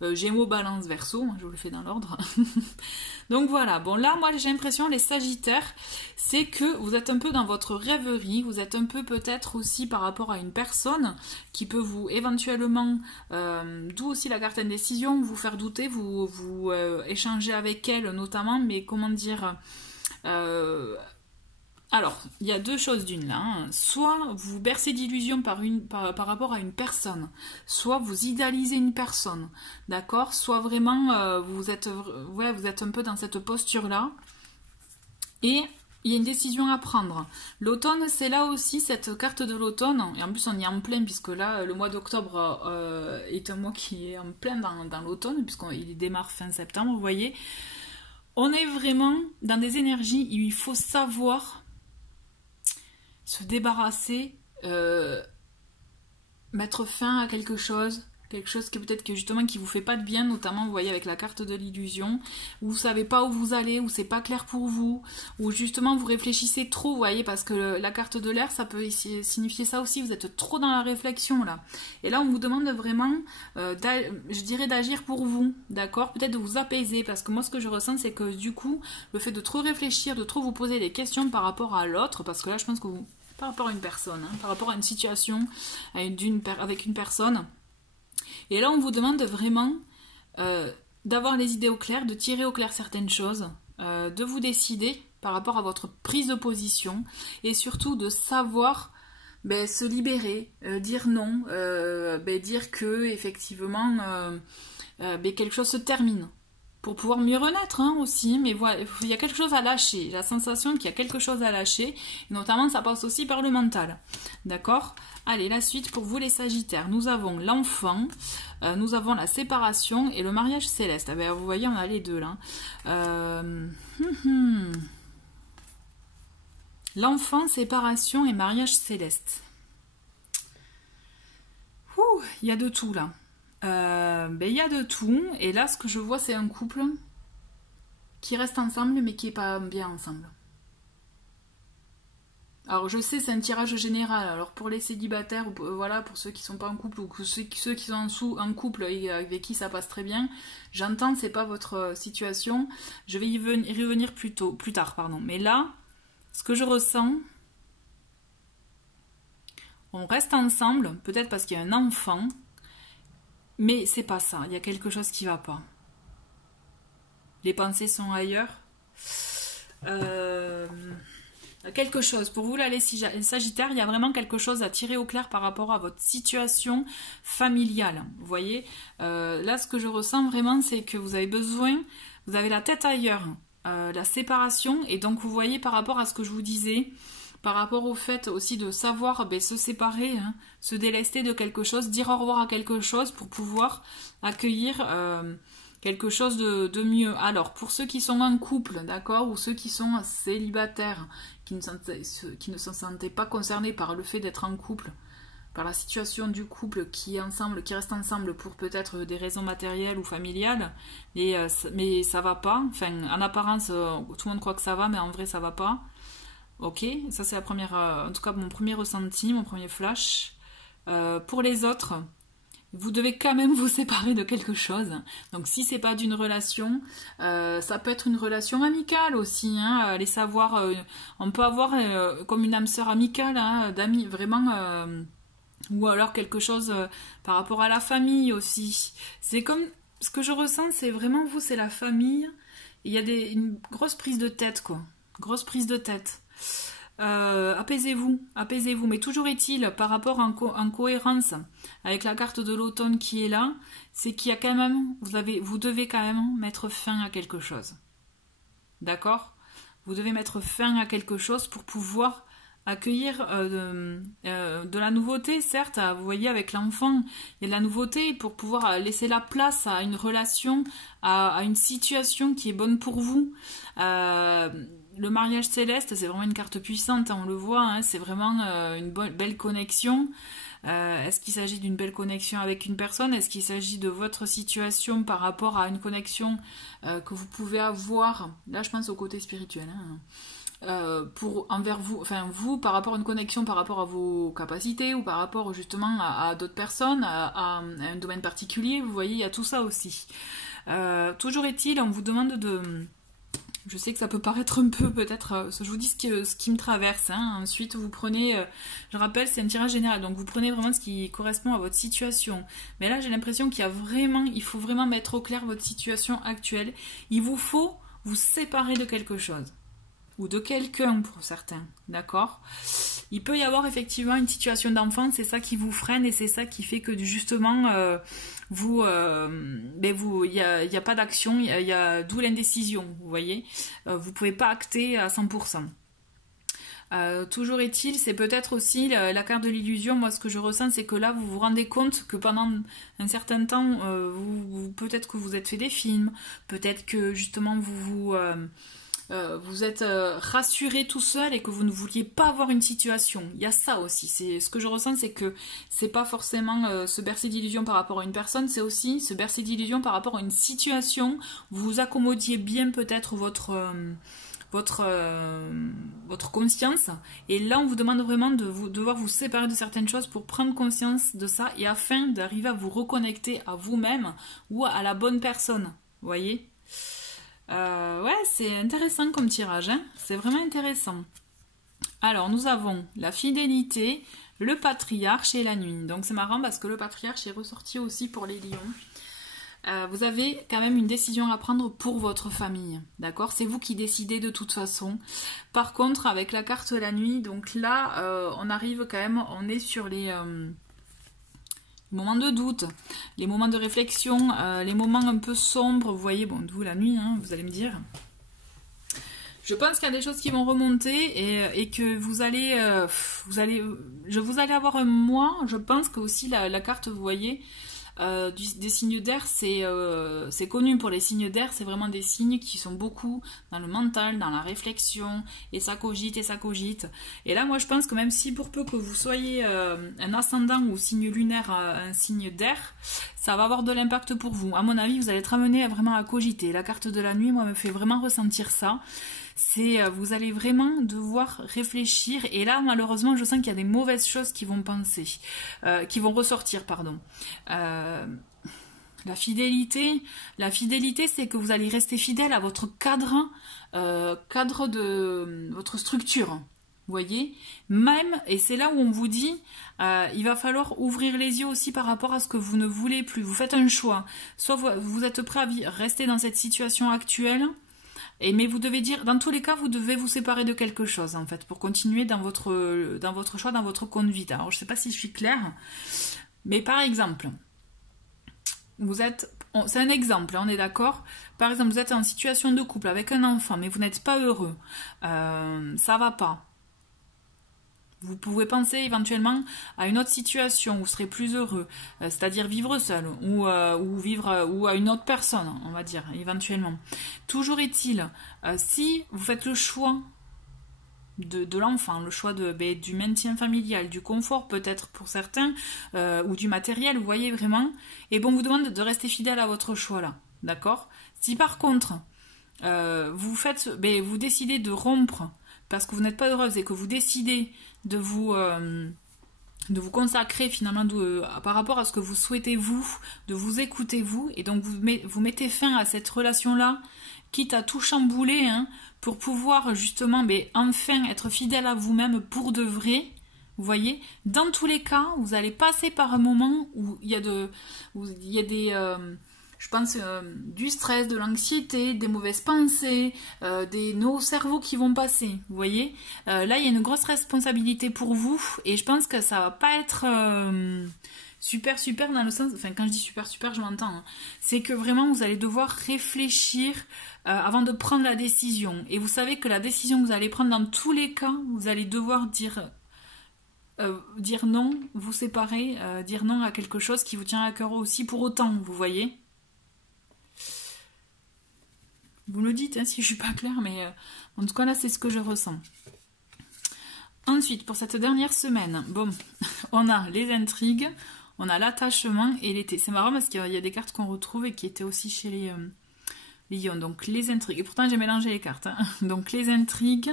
Gémeaux, balance, Verseau, je vous le fais dans l'ordre. Donc voilà, bon là, moi j'ai l'impression, les Sagittaires, c'est que vous êtes un peu dans votre rêverie, vous êtes un peu peut-être aussi par rapport à une personne qui peut vous éventuellement, d'où aussi la carte indécision, vous faire douter, vous échanger avec elle notamment, mais comment dire... Alors, il y a deux choses d'une là, hein. Soit vous bercez d'illusions par rapport à une personne, soit vous idéalisez une personne, d'accord ? Soit vraiment vous êtes un peu dans cette posture-là, et il y a une décision à prendre. L'automne, c'est là aussi cette carte de l'automne, et en plus on y est en plein, puisque là, le mois d'octobre est un mois qui est en plein dans l'automne, puisqu'il démarre fin septembre, vous voyez. On est vraiment dans des énergies où il faut savoir... se débarrasser, mettre fin à quelque chose, Quelque chose que peut-être que justement qui vous fait pas de bien, notamment vous voyez avec la carte de l'illusion, où vous savez pas où vous allez, où c'est pas clair pour vous, où justement vous réfléchissez trop, vous voyez, parce que la carte de l'air, ça peut signifier ça aussi, vous êtes trop dans la réflexion là. Et là on vous demande vraiment, je dirais d'agir pour vous, d'accord, peut-être de vous apaiser, parce que moi ce que je ressens c'est que du coup, le fait de trop réfléchir, de trop vous poser des questions par rapport à l'autre, parce que là je pense que vous, par rapport à une personne, hein, par rapport à une situation, avec une personne. Et là, on vous demande vraiment d'avoir les idées au clair, de tirer au clair certaines choses, de vous décider par rapport à votre prise de position et surtout de savoir se libérer, dire non, dire que effectivement quelque chose se termine. Pour pouvoir mieux renaître hein, aussi, mais voilà, il y a quelque chose à lâcher. J'ai la sensation qu'il y a quelque chose à lâcher, et notamment ça passe aussi par le mental. D'accord ? Allez, la suite pour vous les Sagittaires. Nous avons l'enfant, nous avons la séparation et le mariage céleste. Ah ben, vous voyez, on a les deux là. L'enfant, séparation et mariage céleste. Il y a de tout là. Il y a de tout, et là ce que je vois c'est un couple qui reste ensemble mais qui est pas bien ensemble. Alors je sais c'est un tirage général, alors pour les célibataires, voilà, pour ceux qui sont pas en couple ou ceux qui sont en couple et avec qui ça passe très bien, j'entends c'est pas votre situation, je vais y revenir plus tard, pardon. Mais là, ce que je ressens, on reste ensemble, peut-être parce qu'il y a un enfant. Mais c'est pas ça, il y a quelque chose qui va pas. Les pensées sont ailleurs. Quelque chose, pour vous là les Sagittaires, il y a vraiment quelque chose à tirer au clair par rapport à votre situation familiale. Vous voyez, là ce que je ressens vraiment c'est que vous avez besoin, vous avez la tête ailleurs, la séparation, et donc vous voyez par rapport à ce que je vous disais, par rapport au fait aussi de savoir se séparer, hein, se délester de quelque chose, dire au revoir à quelque chose pour pouvoir accueillir quelque chose de mieux. Alors, pour ceux qui sont en couple, d'accord, ou ceux qui sont célibataires, qui ne se sentaient pas concernés par le fait d'être en couple, par la situation du couple qui reste ensemble pour peut-être des raisons matérielles ou familiales, mais ça va pas. Enfin, en apparence, tout le monde croit que ça va, mais en vrai, ça va pas. Ok, ça c'est la première, en tout cas mon premier ressenti, mon premier flash. Pour les autres, vous devez quand même vous séparer de quelque chose. Donc si c'est pas d'une relation, ça peut être une relation amicale aussi. Hein, allez savoir, on peut avoir comme une âme sœur amicale, hein, d'amis vraiment, ou alors quelque chose par rapport à la famille aussi. C'est comme ce que je ressens, c'est vraiment vous, c'est la famille. Il y a une grosse prise de tête quoi, grosse prise de tête. Apaisez-vous, mais toujours est-il par rapport en cohérence avec la carte de l'automne qui est là, c'est qu'il y a quand même, vous devez quand même mettre fin à quelque chose, d'accord? Vous devez mettre fin à quelque chose pour pouvoir accueillir de la nouveauté, certes, vous voyez avec l'enfant, il y a de la nouveauté pour pouvoir laisser la place à une relation, à une situation qui est bonne pour vous. Le mariage céleste, c'est vraiment une carte puissante, hein, on le voit, hein, c'est vraiment une belle connexion. Est-ce qu'il s'agit d'une belle connexion avec une personne? Est-ce qu'il s'agit de votre situation par rapport à une connexion que vous pouvez avoir? Là, je pense au côté spirituel. Hein. Envers vous, enfin vous par rapport à une connexion par rapport à vos capacités ou par rapport justement à d'autres personnes, à un domaine particulier, vous voyez, il y a tout ça aussi. Toujours est-il, on vous demande de... Je sais que ça peut paraître un peu peut-être, je vous dis ce qui me traverse, hein. Ensuite vous prenez, je rappelle c'est un tirage général, donc vous prenez vraiment ce qui correspond à votre situation. Mais là j'ai l'impression il faut vraiment mettre au clair votre situation actuelle. Il vous faut vous séparer de quelque chose. Ou de quelqu'un pour certains, d'accord? Il peut y avoir effectivement une situation d'enfant, c'est ça qui vous freine et c'est ça qui fait que justement il y a pas d'action, il y a d'où l'indécision, vous voyez, vous pouvez pas acter à 100%. Toujours est-il, c'est peut-être aussi la carte de l'illusion. Moi ce que je ressens c'est que là vous vous rendez compte que pendant un certain temps peut-être que vous êtes fait des films, peut-être que justement vous vous êtes rassuré tout seul et que vous ne vouliez pas avoir une situation. Il y a ça aussi. C'est ce que je ressens, c'est que c'est pas forcément se bercer d'illusions par rapport à une personne, c'est aussi se bercer d'illusions par rapport à une situation. Vous accommodiez bien peut-être votre conscience, et là on vous demande vraiment de devoir vous séparer de certaines choses pour prendre conscience de ça et afin d'arriver à vous reconnecter à vous-même ou à la bonne personne. Vous voyez? Ouais, c'est intéressant comme tirage, hein, c'est vraiment intéressant. Alors nous avons la fidélité, le patriarche et la nuit. Donc c'est marrant parce que le patriarche est ressorti aussi pour les lions. Vous avez quand même une décision à prendre pour votre famille, d'accord? C'est vous qui décidez de toute façon. Par contre, avec la carte de la nuit, donc là, on arrive quand même, on est sur les moments de doute, les moments de réflexion, les moments un peu sombres, vous voyez, bon, d'où la nuit, hein, vous allez me dire. Je pense qu'il y a des choses qui vont remonter et que vous allez avoir un mois, je pense que aussi la carte, vous voyez, des signes d'air, c'est connu pour les signes d'air, c'est vraiment des signes qui sont beaucoup dans le mental, dans la réflexion, et ça cogite, et ça cogite. Et là, moi, je pense que même si pour peu que vous soyez un ascendant ou signe lunaire, un signe d'air, ça va avoir de l'impact pour vous. À mon avis, vous allez être amené vraiment à cogiter. La carte de la nuit, moi, me fait vraiment ressentir ça. Vous allez vraiment devoir réfléchir, et là malheureusement je sens qu'il y a des mauvaises choses qui vont ressortir, pardon. La fidélité, c'est que vous allez rester fidèle à votre cadre de votre structure. Vous voyez, même, et c'est là où on vous dit, il va falloir ouvrir les yeux aussi par rapport à ce que vous ne voulez plus. Vous faites un choix, soit vous êtes prêt à rester dans cette situation actuelle. Mais vous devez dire, dans tous les cas, vous devez vous séparer de quelque chose, en fait, pour continuer dans votre choix, dans votre conduite. Alors, je ne sais pas si je suis claire, mais par exemple, c'est un exemple, on est d'accord? Par exemple, vous êtes en situation de couple avec un enfant, mais vous n'êtes pas heureux. Ça va pas. Vous pouvez penser éventuellement à une autre situation où vous serez plus heureux, c'est-à-dire vivre seul ou à une autre personne, on va dire, éventuellement. Toujours est-il, si vous faites le choix de l'enfant, le choix du maintien familial, du confort peut-être pour certains, ou du matériel, vous voyez vraiment, et bon, on vous demande de rester fidèle à votre choix là, d'accord? Si par contre, vous décidez de rompre parce que vous n'êtes pas heureuse et que vous décidez de vous consacrer finalement par rapport à ce que vous souhaitez vous, de vous écouter vous, et donc vous mettez fin à cette relation-là, quitte à tout chambouler, hein, pour pouvoir justement enfin être fidèle à vous-même pour de vrai. Vous voyez, dans tous les cas, vous allez passer par un moment où il y a des... je pense du stress, de l'anxiété, des mauvaises pensées, nos cerveaux qui vont passer, vous voyez. Là, il y a une grosse responsabilité pour vous, et je pense que ça va pas être super dans le sens, enfin quand je dis super, je m'entends, hein. C'est que vraiment vous allez devoir réfléchir avant de prendre la décision. Et vous savez que la décision que vous allez prendre dans tous les cas, vous allez devoir dire non, vous séparer, dire non à quelque chose qui vous tient à cœur aussi pour autant, vous voyez. Vous me le dites, hein, si je suis pas claire, mais en tout cas là c'est ce que je ressens. Ensuite, pour cette dernière semaine, bon, on a les intrigues, on a l'attachement et l'été. C'est marrant parce qu'il y a des cartes qu'on retrouve et qui étaient aussi chez les lions. Donc les intrigues, et pourtant j'ai mélangé les cartes, hein. Donc les intrigues,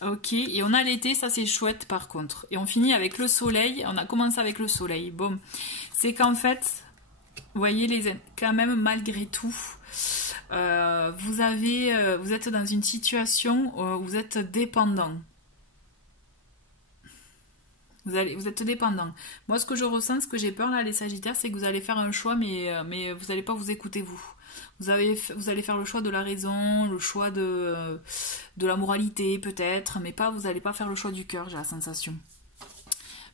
ok, et on a l'été, ça c'est chouette par contre. Et on finit avec le soleil, on a commencé avec le soleil. Bon, c'est qu'en fait, vous voyez, quand même malgré tout, vous êtes dans une situation où vous êtes dépendant. Vous êtes dépendant. Moi, ce que je ressens, ce que j'ai peur là, les Sagittaires, c'est que vous allez faire un choix, mais vous n'allez pas vous écouter vous. Vous allez faire le choix de la raison, le choix de la moralité peut-être, mais vous n'allez pas faire le choix du cœur, j'ai la sensation.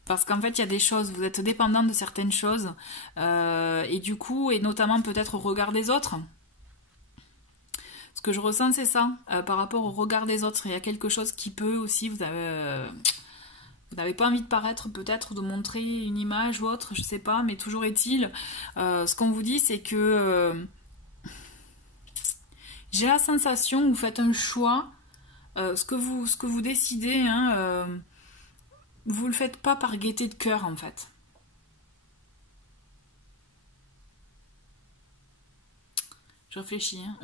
Parce qu'en fait, il y a des choses, vous êtes dépendant de certaines choses, et du coup, et notamment peut-être au regard des autres. Ce que je ressens, c'est ça, par rapport au regard des autres. Il y a quelque chose qui peut aussi, vous n'avez pas envie de paraître, peut-être, de montrer une image ou autre, je sais pas, mais toujours est-il, ce qu'on vous dit, c'est que J'ai la sensation que vous faites un choix, ce que vous décidez, hein, vous le faites pas par gaieté de cœur en fait. Je réfléchis, hein,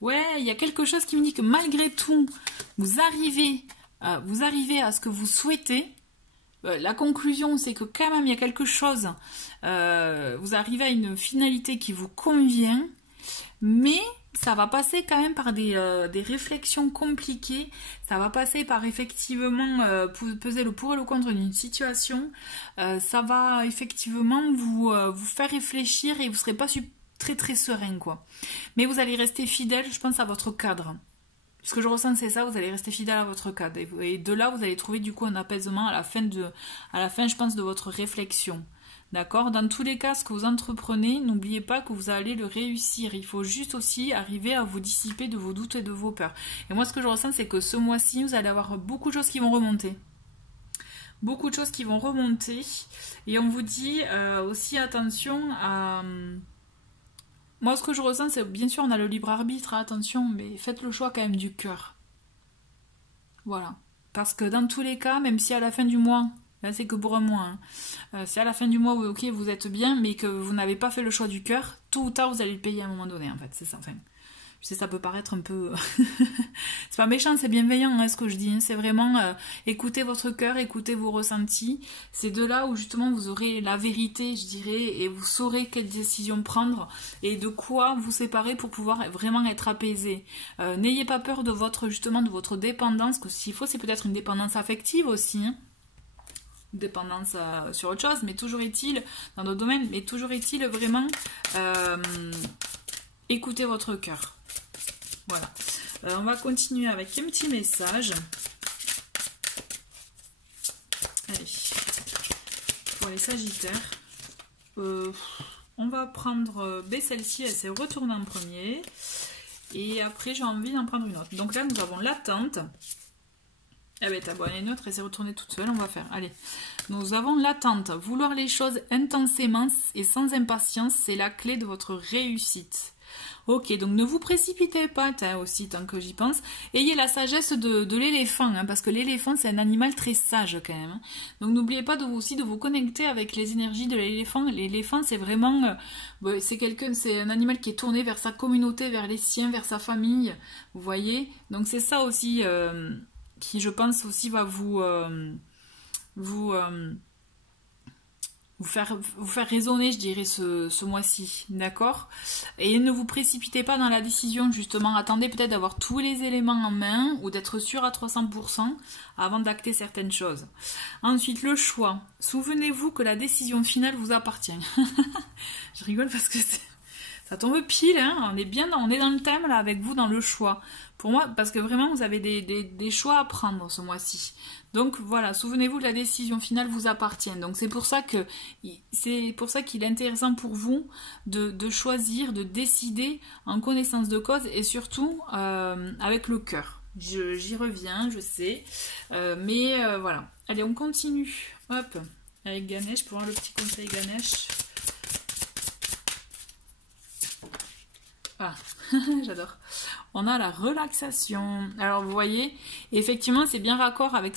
ouais, il y a quelque chose qui me dit que malgré tout, vous arrivez à ce que vous souhaitez. La conclusion, c'est que quand même, il y a quelque chose. Vous arrivez à une finalité qui vous convient, mais ça va passer quand même par des réflexions compliquées. Ça va passer par effectivement peser le pour et le contre d'une situation. Ça va effectivement vous faire réfléchir et vous ne serez pas très très serein, quoi. Mais vous allez rester fidèle, je pense, à votre cadre. Ce que je ressens, c'est ça, vous allez rester fidèle à votre cadre. Et de là, vous allez trouver du coup un apaisement à la fin, je pense, de votre réflexion. D'accord? Dans tous les cas, ce que vous entreprenez, n'oubliez pas que vous allez le réussir. Il faut juste aussi arriver à vous dissiper de vos doutes et de vos peurs. Et moi, ce que je ressens, c'est que ce mois-ci, vous allez avoir beaucoup de choses qui vont remonter. Beaucoup de choses qui vont remonter. Et on vous dit aussi attention à... Moi, ce que je ressens, c'est bien sûr, on a le libre arbitre, attention, mais faites le choix quand même du cœur. Voilà. Parce que dans tous les cas, même si à la fin du mois, là c'est que pour un mois, hein, si à la fin du mois, ok, vous êtes bien, mais que vous n'avez pas fait le choix du cœur, tôt ou tard, vous allez le payer à un moment donné, en fait. C'est ça, enfin. Je sais, ça peut paraître un peu... c'est pas méchant, c'est bienveillant, hein, ce que je dis. Hein. C'est vraiment écoutez votre cœur, écoutez vos ressentis. C'est de là où justement vous aurez la vérité, je dirais, et vous saurez quelle décision prendre et de quoi vous séparer pour pouvoir vraiment être apaisé. N'ayez pas peur de votre dépendance, que s'il faut, c'est peut-être une dépendance affective aussi. Hein. Dépendance sur autre chose, mais toujours est-il, dans d'autres domaines, mais toujours est-il vraiment... écoutez votre cœur. Voilà. On va continuer avec un petit message. Allez. Pour les Sagittaires. On va prendre celle-ci, elle s'est retournée en premier. Et après, j'ai envie d'en prendre une autre. Donc là, nous avons l'attente. Eh bien, elle est neutre, elle s'est retournée toute seule. On va faire. Allez. Nous avons l'attente. Vouloir les choses intensément et sans impatience, c'est la clé de votre réussite. Ok, donc ne vous précipitez pas, aussi, tant que j'y pense. Ayez la sagesse de l'éléphant, hein, parce que l'éléphant, c'est un animal très sage quand même. Hein. Donc n'oubliez pas aussi de vous connecter avec les énergies de l'éléphant. L'éléphant, c'est vraiment... c'est un animal qui est tourné vers sa communauté, vers les siens, vers sa famille. Vous voyez? Donc c'est ça aussi qui, je pense, aussi va vous faire résonner, je dirais, ce mois-ci, d'accord? Et ne vous précipitez pas dans la décision, justement. Attendez peut-être d'avoir tous les éléments en main ou d'être sûr à 300% avant d'acter certaines choses. Ensuite, le choix. Souvenez-vous que la décision finale vous appartient. Je rigole parce que ça tombe pile, hein. On est dans le thème, là, avec vous, dans le choix. Pour moi, parce que vraiment, vous avez des choix à prendre ce mois-ci. Donc voilà, souvenez-vous que la décision finale vous appartient. Donc c'est pour ça qu'il est intéressant pour vous de choisir, de décider en connaissance de cause et surtout avec le cœur. J'y reviens, je sais. Mais voilà. Allez, on continue. Hop, avec Ganesh, pour voir le petit conseil Ganesh. Ah, j'adore. On a la relaxation. Alors vous voyez, effectivement c'est bien raccord avec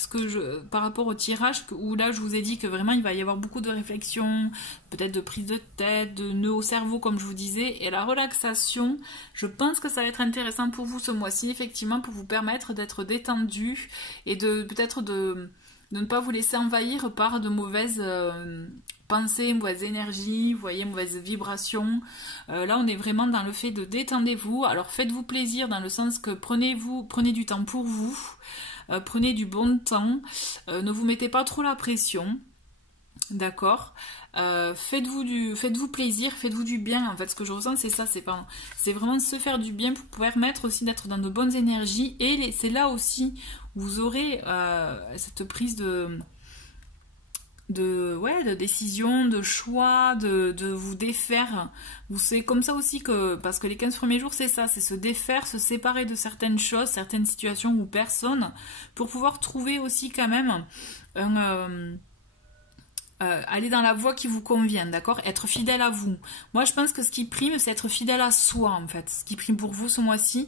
par rapport au tirage, où là je vous ai dit que vraiment il va y avoir beaucoup de réflexion, peut-être de prise de tête, de nœuds au cerveau comme je vous disais, et la relaxation, je pense que ça va être intéressant pour vous ce mois-ci, effectivement, pour vous permettre d'être détendu et peut-être de ne pas vous laisser envahir par de mauvaises... pensées, mauvaise énergie, vous voyez, mauvaise vibration. Là, on est vraiment dans le fait de détendez-vous. Alors, faites-vous plaisir dans le sens que prenez du temps pour vous, prenez du bon temps, ne vous mettez pas trop la pression, d'accord. Faites-vous plaisir, faites-vous du bien. En fait, ce que je ressens, c'est ça, c'est vraiment se faire du bien pour permettre aussi d'être dans de bonnes énergies. Et c'est là aussi où vous aurez cette prise de décision, de choix, de vous défaire. C'est comme ça aussi parce que les 15 premiers jours, c'est ça, c'est se défaire, se séparer de certaines choses, certaines situations ou personnes, pour pouvoir trouver aussi quand même aller dans la voie qui vous convient, d'accord? Être fidèle à vous. Moi, je pense que ce qui prime, c'est être fidèle à soi, en fait. Ce qui prime pour vous ce mois-ci,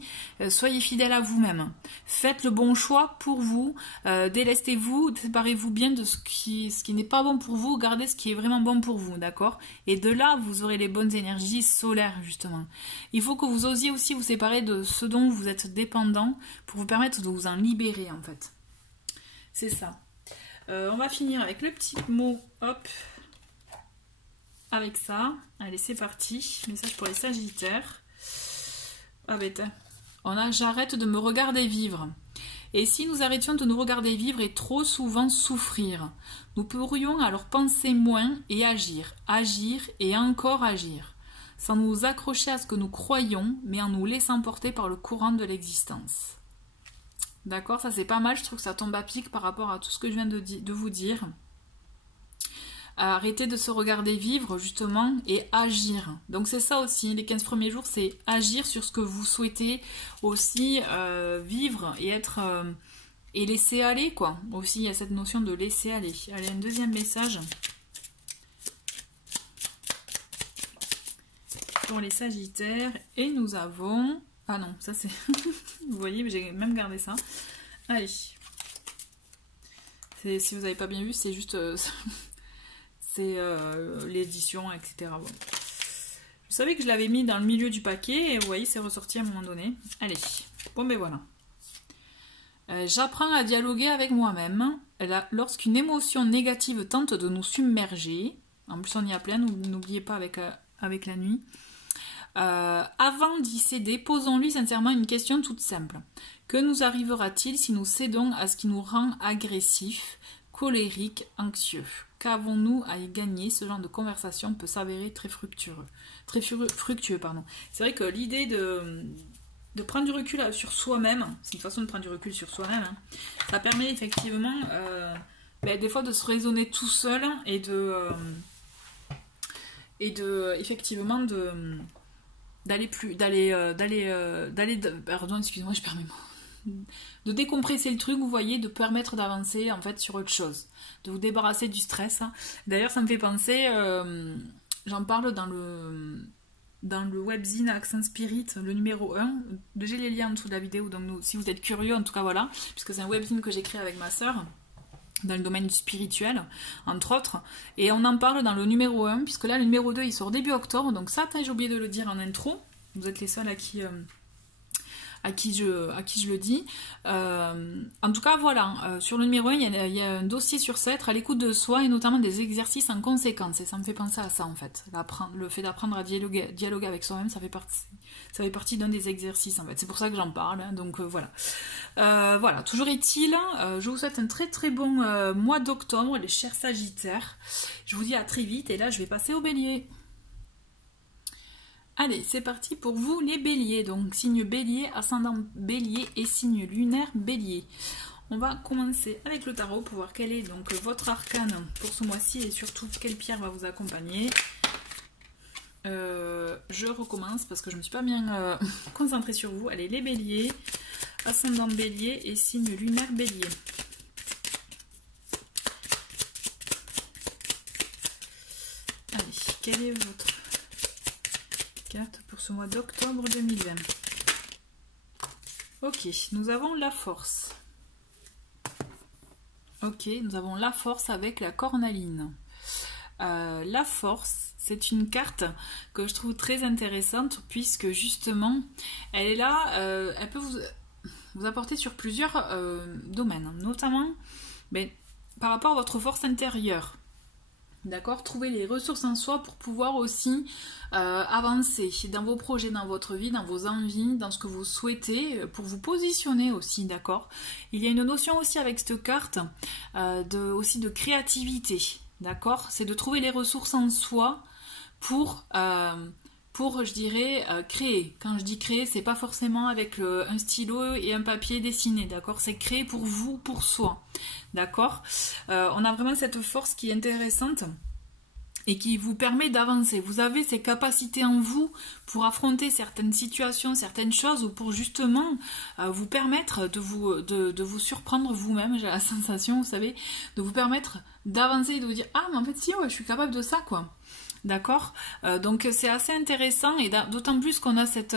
soyez fidèle à vous-même. Faites le bon choix pour vous. Délestez-vous, séparez-vous bien de ce qui n'est pas bon pour vous. Gardez ce qui est vraiment bon pour vous, d'accord? Et de là, vous aurez les bonnes énergies solaires, justement. Il faut que vous osiez aussi vous séparer de ce dont vous êtes dépendant pour vous permettre de vous en libérer, en fait. C'est ça. On va finir avec le petit mot, hop, avec ça. Allez, c'est parti. Message pour les Sagittaires. Ah bête. On a j'arrête de me regarder vivre. Et si nous arrêtions de nous regarder vivre et trop souvent souffrir, nous pourrions alors penser moins et agir, agir et encore agir, sans nous accrocher à ce que nous croyons, mais en nous laissant porter par le courant de l'existence. D'accord, ça c'est pas mal, je trouve que ça tombe à pic par rapport à tout ce que je viens de vous dire. Arrêtez de se regarder vivre justement et agir. Donc c'est ça aussi, les 15 premiers jours, c'est agir sur ce que vous souhaitez aussi vivre et être et laisser aller quoi. Aussi il y a cette notion de laisser aller. Allez, un deuxième message pour les Sagittaires et nous avons... Ah non, ça c'est... vous voyez, j'ai même gardé ça. Allez. Si vous n'avez pas bien vu, c'est juste... c'est l'édition, etc. Bon. Je savais que je l'avais mis dans le milieu du paquet et vous voyez, c'est ressorti à un moment donné. Allez, bon ben voilà. J'apprends à dialoguer avec moi-même. Lorsqu'une émotion négative tente de nous submerger, en plus on y a plein, n'oubliez pas avec la nuit. Avant d'y céder, posons-lui sincèrement une question toute simple. Que nous arrivera-t-il si nous cédons à ce qui nous rend agressifs, colériques, anxieux? Qu'avons-nous à y gagner? Ce genre de conversation peut s'avérer très fructueux. C'est vrai que l'idée de prendre du recul sur soi-même, c'est une façon de prendre du recul sur soi-même, hein, ça permet effectivement des fois de se raisonner tout seul et effectivement pardon, excusez-moi, je perds mes mots, de décompresser le truc, vous voyez, de permettre d'avancer en fait sur autre chose, de vous débarrasser du stress. D'ailleurs, ça me fait penser, j'en parle dans le webzine Accent Spirit, le numéro 1, j'ai les liens en dessous de la vidéo, donc si vous êtes curieux, en tout cas voilà, puisque c'est un webzine que j'ai créé avec ma sœur, dans le domaine du spirituel, entre autres, et on en parle dans le numéro 1, puisque là, le numéro 2, il sort début octobre, donc ça, j'ai oublié de le dire en intro, vous êtes les seuls à qui je le dis. En tout cas, voilà, sur le numéro 1, il y a un dossier sur ça, être à l'écoute de soi, et notamment des exercices en conséquence, et ça me fait penser à ça, en fait. Le fait d'apprendre à dialoguer avec soi-même, ça fait partie d'un des exercices, en fait. C'est pour ça que j'en parle, hein, donc voilà. Voilà, toujours est-il, je vous souhaite un très très bon mois d'octobre, les chers Sagittaires. Je vous dis à très vite, et là, je vais passer au Bélier. Allez, c'est parti pour vous les Béliers, donc signe Bélier, ascendant Bélier et signe lunaire Bélier. On va commencer avec le tarot pour voir quel est donc votre arcane pour ce mois-ci et surtout quelle pierre va vous accompagner. Je recommence parce que je ne me suis pas bien concentrée sur vous. Allez, les Béliers, ascendant Bélier et signe lunaire Bélier. Allez, quelle est votre carte pour ce mois d'octobre 2020? Ok, nous avons la force. Ok, nous avons la force avec la cornaline. La force, c'est une carte que je trouve très intéressante puisque justement, elle est là, elle peut vous apporter sur plusieurs domaines, notamment par rapport à votre force intérieure. D'accord, trouver les ressources en soi pour pouvoir aussi avancer dans vos projets, dans votre vie, dans vos envies, dans ce que vous souhaitez, pour vous positionner aussi, d'accord. Il y a une notion aussi avec cette carte aussi de créativité, d'accord. C'est de trouver les ressources en soi pour je dirais, créer. Quand je dis créer, c'est pas forcément avec un stylo et un papier dessiné, d'accord. C'est créer pour vous, pour soi, d'accord. On a vraiment cette force qui est intéressante et qui vous permet d'avancer. Vous avez ces capacités en vous pour affronter certaines situations, certaines choses, ou pour justement vous permettre de vous surprendre vous-même, j'ai la sensation, vous savez, de vous permettre d'avancer et de vous dire « Ah, mais en fait, si, ouais, je suis capable de ça, quoi ». D'accord, donc c'est assez intéressant, et d'autant plus qu'on a cette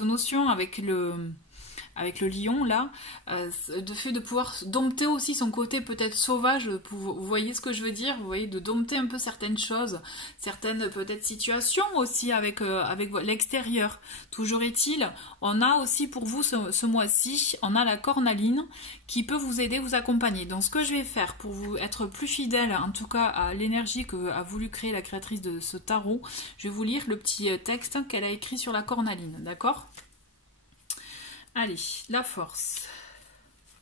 notion avec le lion là, de fait de pouvoir dompter aussi son côté peut-être sauvage, vous voyez ce que je veux dire, vous voyez, de dompter un peu certaines choses, certaines peut-être situations aussi avec l'extérieur. Toujours est-il, on a aussi pour vous ce mois-ci, on a la cornaline qui peut vous aider, vous accompagner. Donc ce que je vais faire pour vous être plus fidèle, en tout cas à l'énergie que a voulu créer la créatrice de ce tarot, je vais vous lire le petit texte qu'elle a écrit sur la cornaline, d'accord ? Allez, la force.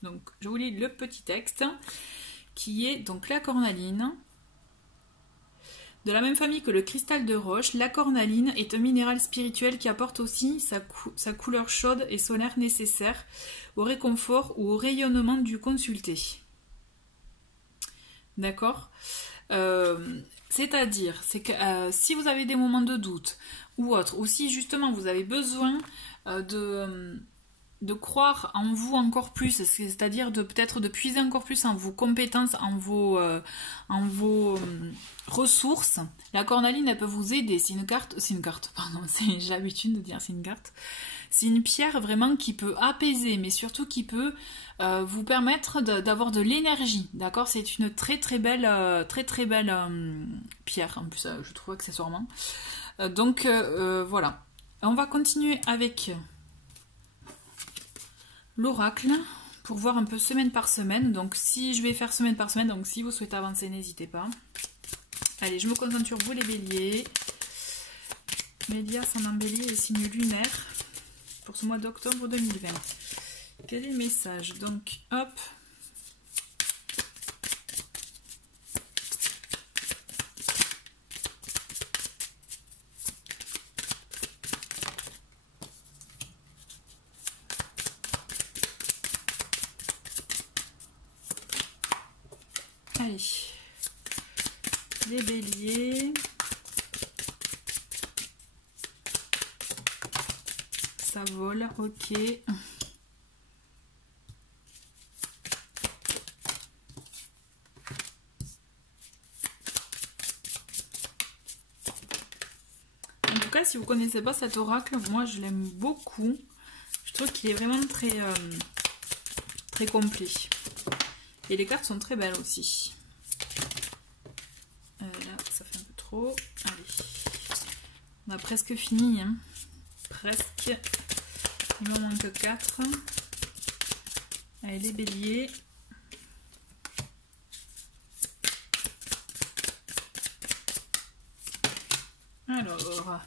Donc, je vous lis le petit texte qui est donc la cornaline. De la même famille que le cristal de roche, la cornaline est un minéral spirituel qui apporte aussi sa couleur chaude et solaire nécessaire au réconfort ou au rayonnement du consulté. D'accord ? C'est-à-dire, c'est que si vous avez des moments de doute ou autre, ou si justement vous avez besoin de croire en vous encore plus, c'est-à-dire peut-être de puiser encore plus en vos compétences, en vos ressources, la cornaline, elle peut vous aider. C'est une carte, pardon, j'ai l'habitude de dire c'est une carte. C'est une pierre vraiment qui peut apaiser, mais surtout qui peut vous permettre d'avoir de l'énergie, d'accord ? C'est une très très belle pierre, en plus je trouve accessoirement. Donc voilà, on va continuer avec l'oracle pour voir un peu semaine par semaine. Donc si je vais faire semaine par semaine, donc si vous souhaitez avancer, n'hésitez pas. Allez, je me concentre sur vous les béliers. Média, ascendant bélier et signe lunaire pour ce mois d'octobre 2020. Quel est le message? Donc hop. Allez, les béliers, ça vole, ok. En tout cas, si vous ne connaissez pas cet oracle, moi je l'aime beaucoup. Je trouve qu'il est vraiment très, très complet. Et les cartes sont très belles aussi. Là, ça fait un peu trop. Allez. On a presque fini. Hein. Presque. Il m'en manque 4. Allez, les béliers. Alors.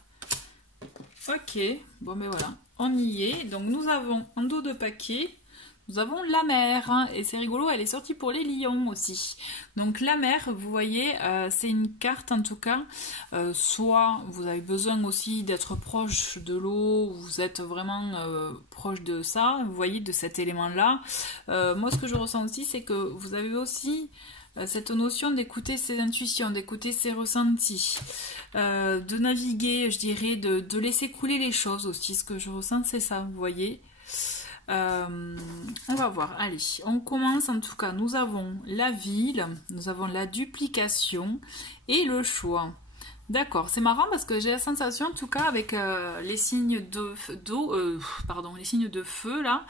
Ok. Bon, mais voilà. On y est. Donc, nous avons en dos de paquet. Nous avons la mer, hein, et c'est rigolo, elle est sortie pour les lions aussi. Donc la mer, vous voyez, c'est une carte en tout cas, soit vous avez besoin aussi d'être proche de l'eau, vous êtes vraiment proche de ça, vous voyez, de cet élément-là. Moi, ce que je ressens aussi, c'est que vous avez aussi cette notion d'écouter ses intuitions, d'écouter ses ressentis, de naviguer, je dirais, de laisser couler les choses aussi. Ce que je ressens, c'est ça, vous voyez. On va voir, allez, on commence en tout cas, nous avons la ville, nous avons la duplication et le choix. D'accord, c'est marrant parce que j'ai la sensation en tout cas avec les signes les signes de feu là,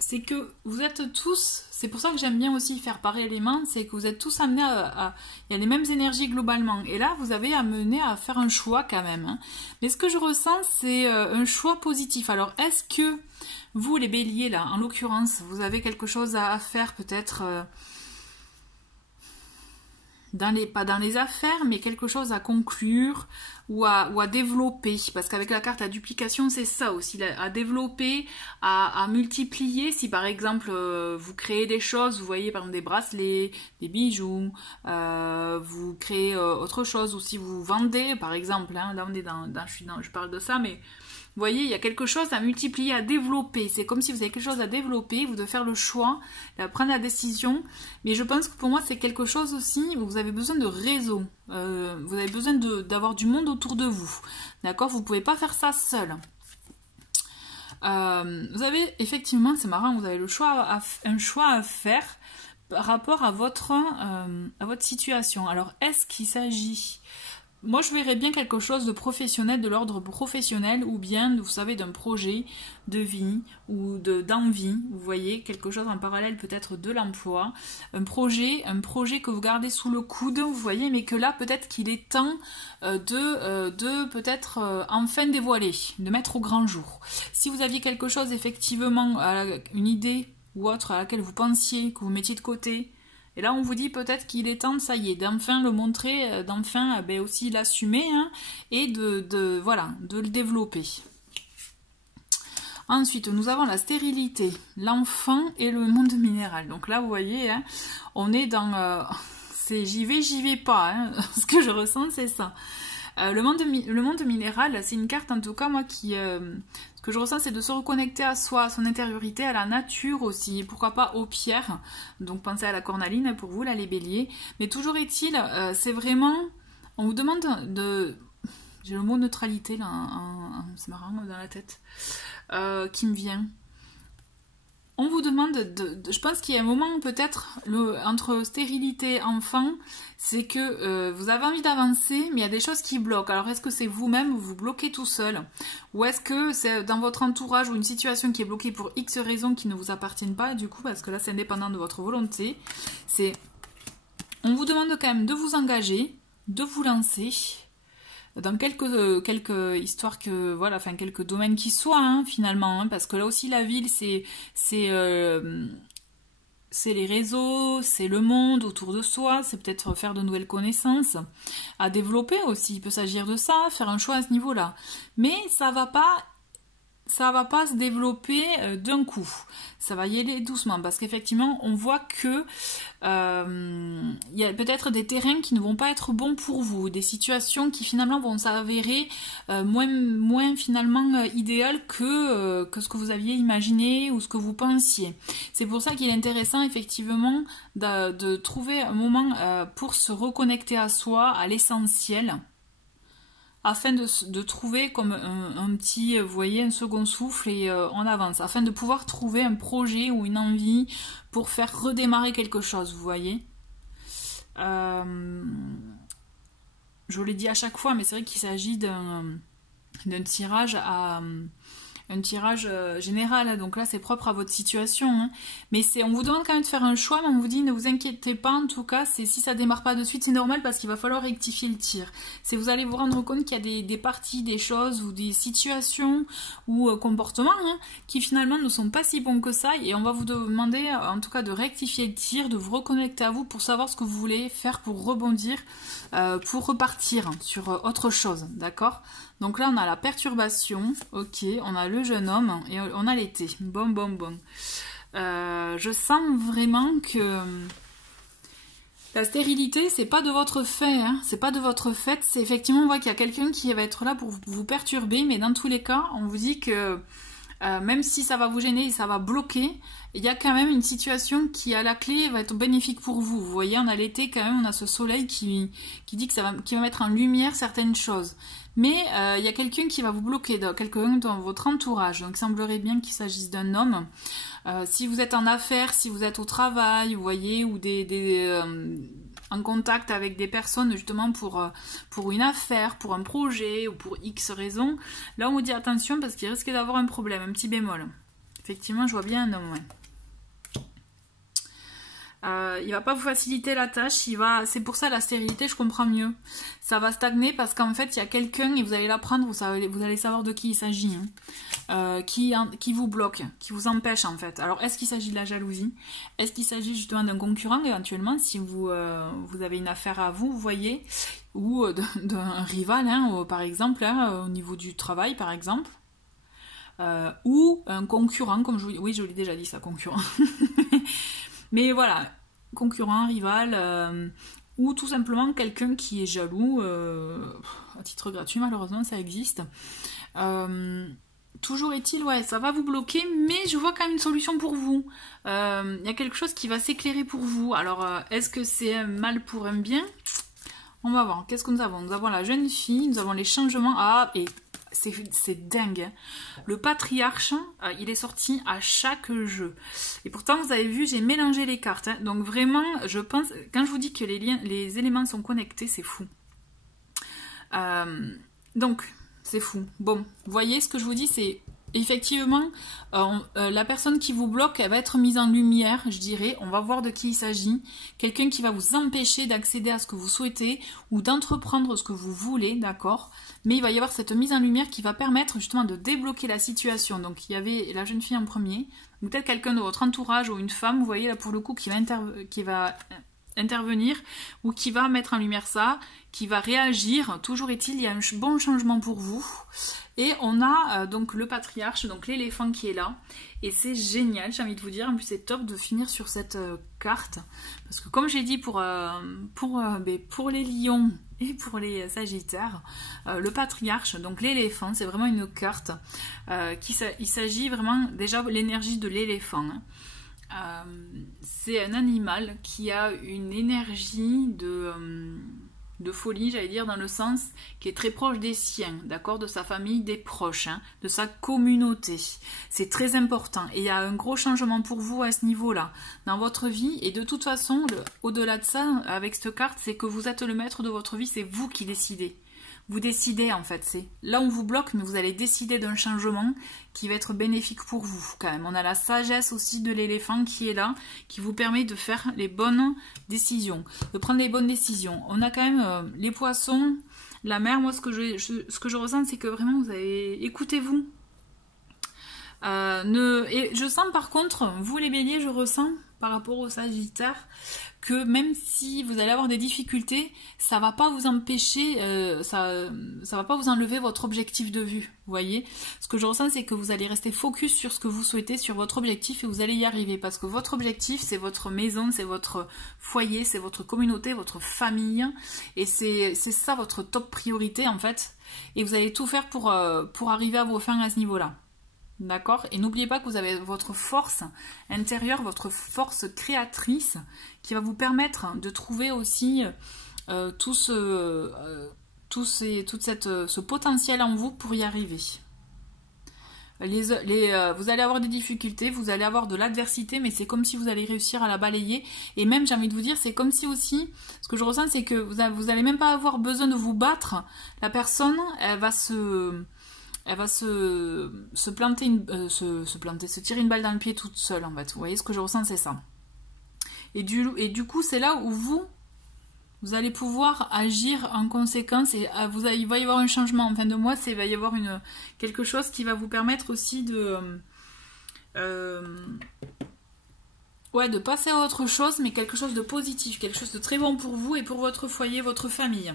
c'est que vous êtes tous, c'est pour ça que j'aime bien aussi faire par élément, c'est que vous êtes tous amenés il y a les mêmes énergies globalement, et là vous avez amené à faire un choix quand même, hein. Mais ce que je ressens, c'est un choix positif. Alors est-ce que vous les béliers là, en l'occurrence, vous avez quelque chose à faire peut-être pas dans les affaires, mais quelque chose à conclure ou à développer, parce qu'avec la carte à duplication, c'est ça aussi, à développer, à multiplier. Si par exemple vous créez des choses, vous voyez par exemple des bracelets, des bijoux, vous créez autre chose, ou si vous vendez par exemple, hein, là on est je parle de ça, mais voyez, il y a quelque chose à multiplier, à développer. C'est comme si vous avez quelque chose à développer, vous devez faire le choix, prendre la décision. Mais je pense que pour moi, c'est quelque chose aussi où vous avez besoin de réseau. Vous avez besoin d'avoir du monde autour de vous. D'accord? Vous ne pouvez pas faire ça seul. Vous avez, effectivement, c'est marrant, vous avez un choix à faire par rapport à votre situation. Alors, est-ce qu'il s'agit... Moi, je verrais bien quelque chose de professionnel, de l'ordre professionnel, ou bien, vous savez, d'un projet de vie ou d'envie. Vous voyez, quelque chose en parallèle peut-être de l'emploi. Un projet que vous gardez sous le coude, vous voyez, mais que là, peut-être qu'il est temps de peut-être enfin dévoiler, de mettre au grand jour. Si vous aviez quelque chose, effectivement, une idée ou autre à laquelle vous pensiez, que vous mettiez de côté, et là, on vous dit peut-être qu'il est temps, ça y est, d'enfin le montrer, d'enfin aussi l'assumer, hein, et voilà, de le développer. Ensuite, nous avons la stérilité, l'enfant et le monde minéral. Donc là, vous voyez, hein, on est dans... c'est j'y vais pas. Hein. Ce que je ressens, c'est ça. Le monde minéral, c'est une carte, en tout cas, moi, qui... ce que je ressens, c'est de se reconnecter à soi, à son intériorité, à la nature aussi, pourquoi pas aux pierres. Donc pensez à la cornaline pour vous, là, les béliers. Mais toujours est-il, c'est vraiment... On vous demande de... J'ai le mot neutralité, là, c'est marrant, dans la tête, qui me vient. On vous demande je pense qu'il y a un moment peut-être entre stérilité, enfant, c'est que vous avez envie d'avancer, mais il y a des choses qui bloquent. Alors est-ce que c'est vous-même, vous bloquez tout seul? Ou est-ce que c'est dans votre entourage ou une situation qui est bloquée pour X raisons qui ne vous appartiennent pas, et du coup, parce que là c'est indépendant de votre volonté, on vous demande quand même de vous engager, de vous lancer, dans quelques histoires voilà, enfin quelques domaines qui soient, hein, finalement, hein, parce que là aussi la ville, c'est les réseaux, c'est le monde autour de soi, c'est peut-être faire de nouvelles connaissances, à développer aussi, il peut s'agir de ça, faire un choix à ce niveau-là. Mais ça va pas se développer d'un coup. Ça va y aller doucement parce qu'effectivement, on voit que il y a peut-être des terrains qui ne vont pas être bons pour vous, des situations qui finalement vont s'avérer moins finalement idéales que ce que vous aviez imaginé ou ce que vous pensiez. C'est pour ça qu'il est intéressant effectivement de trouver un moment pour se reconnecter à soi, à l'essentiel, afin de trouver comme un petit, vous voyez, un second souffle et on avance, afin de pouvoir trouver un projet ou une envie pour faire redémarrer quelque chose, vous voyez. Je vous l'ai dit à chaque fois, mais c'est vrai qu'il s'agit d'un tirage général, donc là c'est propre à votre situation, hein. Mais on vous demande quand même de faire un choix, mais on vous dit ne vous inquiétez pas, en tout cas, si ça démarre pas de suite, c'est normal parce qu'il va falloir rectifier le tir. Vous allez vous rendre compte qu'il y a des parties, des choses ou des situations ou comportements, hein, qui finalement ne sont pas si bons que ça, et on va vous demander en tout cas de rectifier le tir, de vous reconnecter à vous pour savoir ce que vous voulez faire pour rebondir, pour repartir sur autre chose, d'accord? Donc là, on a la perturbation, ok, on a le jeune homme et on a l'été. Bon. Je sens vraiment que la stérilité, c'est pas de votre fait, hein, c'est pas de votre fait, c'est effectivement, on voit qu'il y a quelqu'un qui va être là pour vous perturber, mais dans tous les cas, on vous dit que même si ça va vous gêner et ça va bloquer, il y a quand même une situation qui à la clé va être bénéfique pour vous. Vous voyez, on a l'été quand même, on a ce soleil qui dit que qui va mettre en lumière certaines choses. Mais il y a quelqu'un qui va vous bloquer, quelqu'un dans votre entourage. Donc il semblerait bien qu'il s'agisse d'un homme. Si vous êtes en affaires, si vous êtes au travail, vous voyez, ou en contact avec des personnes justement pour une affaire, pour un projet ou pour X raison, là on vous dit attention parce qu'il risque d'avoir un problème, un petit bémol. Effectivement, je vois bien un homme, ouais. Il va pas vous faciliter la tâche, c'est pour ça la stérilité, je comprends mieux. Ça va stagner parce qu'en fait il y a quelqu'un et vous allez l'apprendre, vous allez savoir de qui il s'agit, hein, qui vous bloque, qui vous empêche en fait. Alors est-ce qu'il s'agit de la jalousie? Est-ce qu'il s'agit justement d'un concurrent éventuellement si vous avez une affaire à vous, vous voyez, ou d'un rival, hein, par exemple, hein, au niveau du travail par exemple, ou un concurrent, comme oui je l'ai déjà dit ça, concurrent. Mais voilà, concurrent, rival, ou tout simplement quelqu'un qui est jaloux, à titre gratuit malheureusement ça existe. Toujours est-il, ouais, ça va vous bloquer, mais je vois quand même une solution pour vous. Il y a quelque chose qui va s'éclairer pour vous. Alors, est-ce que c'est un mal pour un bien? On va voir. Qu'est-ce que nous avons? Nous avons la jeune fille, nous avons les changements. Ah, et c'est dingue. Hein. Le patriarche, il est sorti à chaque jeu. Et pourtant, vous avez vu, j'ai mélangé les cartes. Hein. Donc vraiment, je pense, quand je vous dis que les éléments sont connectés, c'est fou. Donc... c'est fou. Bon, vous voyez, ce que je vous dis, c'est effectivement, la personne qui vous bloque, elle va être mise en lumière, je dirais. On va voir de qui il s'agit. Quelqu'un qui va vous empêcher d'accéder à ce que vous souhaitez ou d'entreprendre ce que vous voulez, d'accord? Mais il va y avoir cette mise en lumière qui va permettre justement de débloquer la situation. Donc, il y avait la jeune fille en premier. Peut-être quelqu'un de votre entourage ou une femme, vous voyez, là, pour le coup, qui va intervenir ou qui va mettre en lumière ça, qui va réagir. Toujours est-il, il y a un bon changement pour vous. Et on a donc le patriarche, donc l'éléphant qui est là. Et c'est génial, j'ai envie de vous dire. En plus, c'est top de finir sur cette carte. Parce que comme j'ai dit pour les lions et pour les sagittaires, le patriarche, donc l'éléphant, c'est vraiment une carte. Il s'agit vraiment déjà l'énergie de l'éléphant. Hein. C'est un animal qui a une énergie de folie, j'allais dire, dans le sens qui est très proche des siens, d'accord, de sa famille, des proches, hein, de sa communauté. C'est très important et il y a un gros changement pour vous à ce niveau-là, dans votre vie. Et de toute façon, au-delà de ça, avec cette carte, c'est que vous êtes le maître de votre vie, c'est vous qui décidez. Vous décidez en fait, c'est là on vous bloque, mais vous allez décider d'un changement qui va être bénéfique pour vous quand même. On a la sagesse aussi de l'éléphant qui est là, qui vous permet de faire les bonnes décisions, de prendre les bonnes décisions. On a quand même les poissons, la mer. Moi ce que je ressens, c'est que vraiment vous avez, écoutez-vous. Et je sens par contre, vous les béliers, je ressens par rapport au Sagittaire, que même si vous allez avoir des difficultés, ça va pas vous empêcher, ça va pas vous enlever votre objectif de vue, vous voyez. Ce que je ressens, c'est que vous allez rester focus sur ce que vous souhaitez, sur votre objectif, et vous allez y arriver, parce que votre objectif, c'est votre maison, c'est votre foyer, c'est votre communauté, votre famille, et c'est ça votre top priorité, en fait, et vous allez tout faire pour arriver à vos fins à ce niveau-là. D'accord? Et n'oubliez pas que vous avez votre force intérieure, votre force créatrice qui va vous permettre de trouver aussi tout ce potentiel en vous pour y arriver. Vous allez avoir des difficultés, vous allez avoir de l'adversité, mais c'est comme si vous allez réussir à la balayer. Et même, j'ai envie de vous dire, c'est comme si aussi, ce que je ressens, c'est que vous n'allez même pas avoir besoin de vous battre. La personne, elle va se se tirer une balle dans le pied toute seule, en fait. Vous voyez, ce que je ressens, c'est ça. Et du coup, c'est là où vous allez pouvoir agir en conséquence, et il va y avoir un changement en fin de mois. Il va y avoir quelque chose qui va vous permettre aussi de passer à autre chose, mais quelque chose de positif, quelque chose de très bon pour vous et pour votre foyer, votre famille.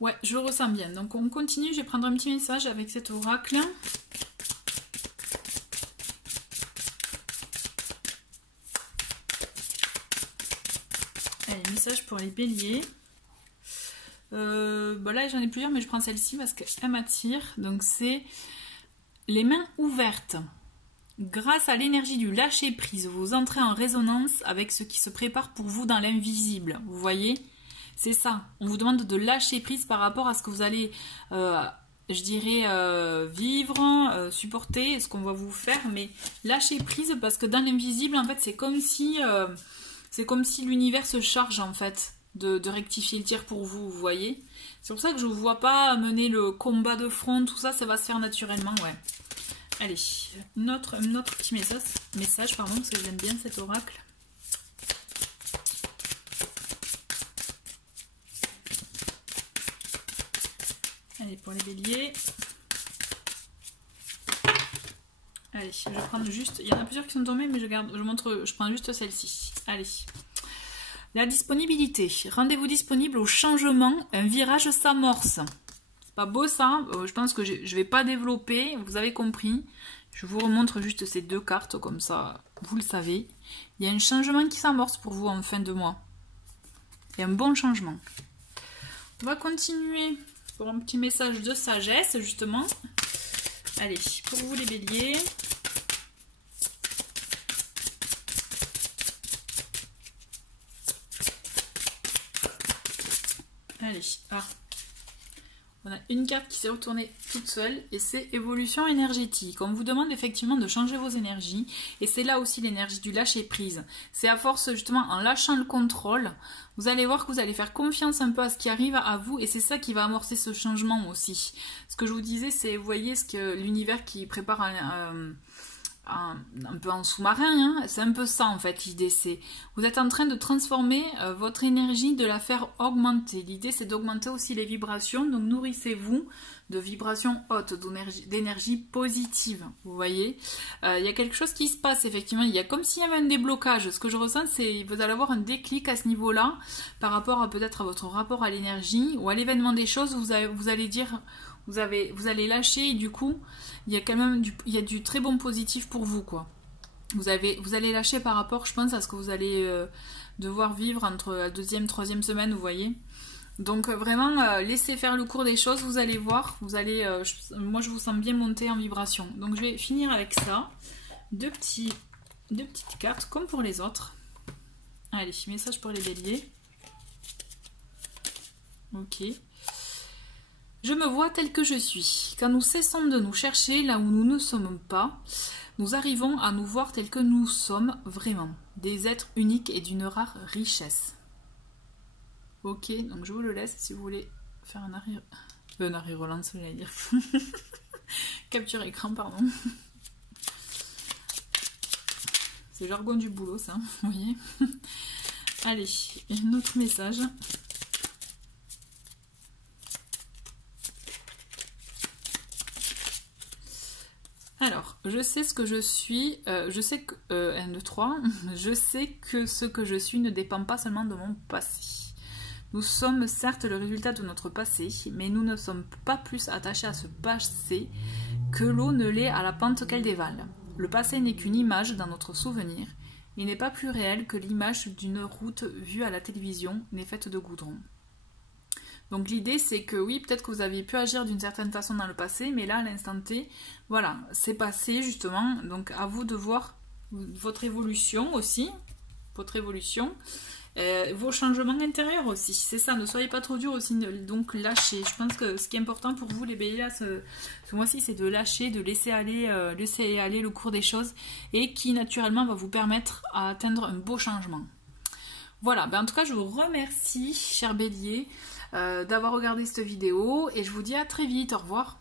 Ouais, je le ressens bien. Donc on continue, je vais prendre un petit message avec cet oracle. Allez, message pour les béliers. Là j'en ai plusieurs, mais je prends celle-ci parce qu'elle m'attire. Donc c'est les mains ouvertes. Grâce à l'énergie du lâcher-prise, vous entrez en résonance avec ce qui se prépare pour vous dans l'invisible. Vous voyez ? C'est ça, on vous demande de lâcher prise par rapport à ce que vous allez, vivre, supporter, ce qu'on va vous faire, mais lâcher prise parce que dans l'invisible, en fait, c'est comme si l'univers se charge, en fait, de rectifier le tir pour vous, vous voyez. C'est pour ça que je ne vous vois pas mener le combat de front, tout ça, ça va se faire naturellement, ouais. Allez, notre petit message, parce que j'aime bien cet oracle. Allez, pour les béliers. Allez, je vais prendre juste... Il y en a plusieurs qui sont tombés, mais je prends juste celle-ci. Allez. La disponibilité. Rendez-vous disponible au changement. Un virage s'amorce. C'est pas beau ça. Je pense que je vais pas développer. Vous avez compris. Je vous remontre juste ces deux cartes, comme ça, vous le savez. Il y a un changement qui s'amorce pour vous en fin de mois. Et un bon changement. On va continuer. Pour un petit message de sagesse, justement. Allez, pour vous les béliers. Allez, on a une carte qui s'est retournée toute seule et c'est évolution énergétique. On vous demande effectivement de changer vos énergies et c'est là aussi l'énergie du lâcher prise. C'est à force justement en lâchant le contrôle, vous allez voir que vous allez faire confiance un peu à ce qui arrive à vous et c'est ça qui va amorcer ce changement aussi. Ce que je vous disais, c'est, vous voyez, ce que l'univers qui prépare un peu en sous-marin, hein. C'est un peu ça en fait l'idée, c'est vous êtes en train de transformer votre énergie, de la faire augmenter. L'idée c'est d'augmenter aussi les vibrations, donc nourrissez-vous de vibrations hautes, d'énergie positive, vous voyez. Il y a quelque chose qui se passe effectivement, il y a comme s'il y avait un déblocage. Ce que je ressens, c'est vous allez avoir un déclic à ce niveau-là par rapport à peut-être à votre rapport à l'énergie ou à l'événement des choses. Vous allez dire, vous allez lâcher et du coup il y a quand même du très bon positif pour vous, quoi. Vous allez lâcher par rapport, je pense, à ce que vous allez devoir vivre entre la 2e, 3e semaine, vous voyez. Donc vraiment, laissez faire le cours des choses, vous allez voir, moi je vous sens bien monter en vibration. Donc je vais finir avec ça, deux petites cartes comme pour les autres. Allez, message pour les béliers. Ok. Je me vois tel que je suis. Quand nous cessons de nous chercher là où nous ne sommes pas, nous arrivons à nous voir tels que nous sommes vraiment, des êtres uniques et d'une rare richesse. Ok, donc je vous le laisse si vous voulez faire un arrière-relance, je voulais dire. Capture écran, pardon. C'est le jargon du boulot, ça, vous voyez. Allez, un autre message. Alors, je sais ce que je suis, je sais que, 1, 2, 3, je sais que ce que je suis ne dépend pas seulement de mon passé. Nous sommes certes le résultat de notre passé, mais nous ne sommes pas plus attachés à ce passé que l'eau ne l'est à la pente qu'elle dévale. Le passé n'est qu'une image dans notre souvenir, il n'est pas plus réel que l'image d'une route vue à la télévision n'est faite de goudron. Donc l'idée c'est que oui, peut-être que vous aviez pu agir d'une certaine façon dans le passé, mais là à l'instant T, voilà, c'est passé justement, donc à vous de voir votre évolution aussi, vos changements intérieurs aussi, c'est ça, ne soyez pas trop dur aussi, donc lâchez. Je pense que ce qui est important pour vous les béliers là, ce mois-ci, c'est de lâcher, de laisser aller le cours des choses et qui naturellement va vous permettre à atteindre un beau changement. Voilà, en tout cas je vous remercie chers béliers d'avoir regardé cette vidéo et je vous dis à très vite, au revoir.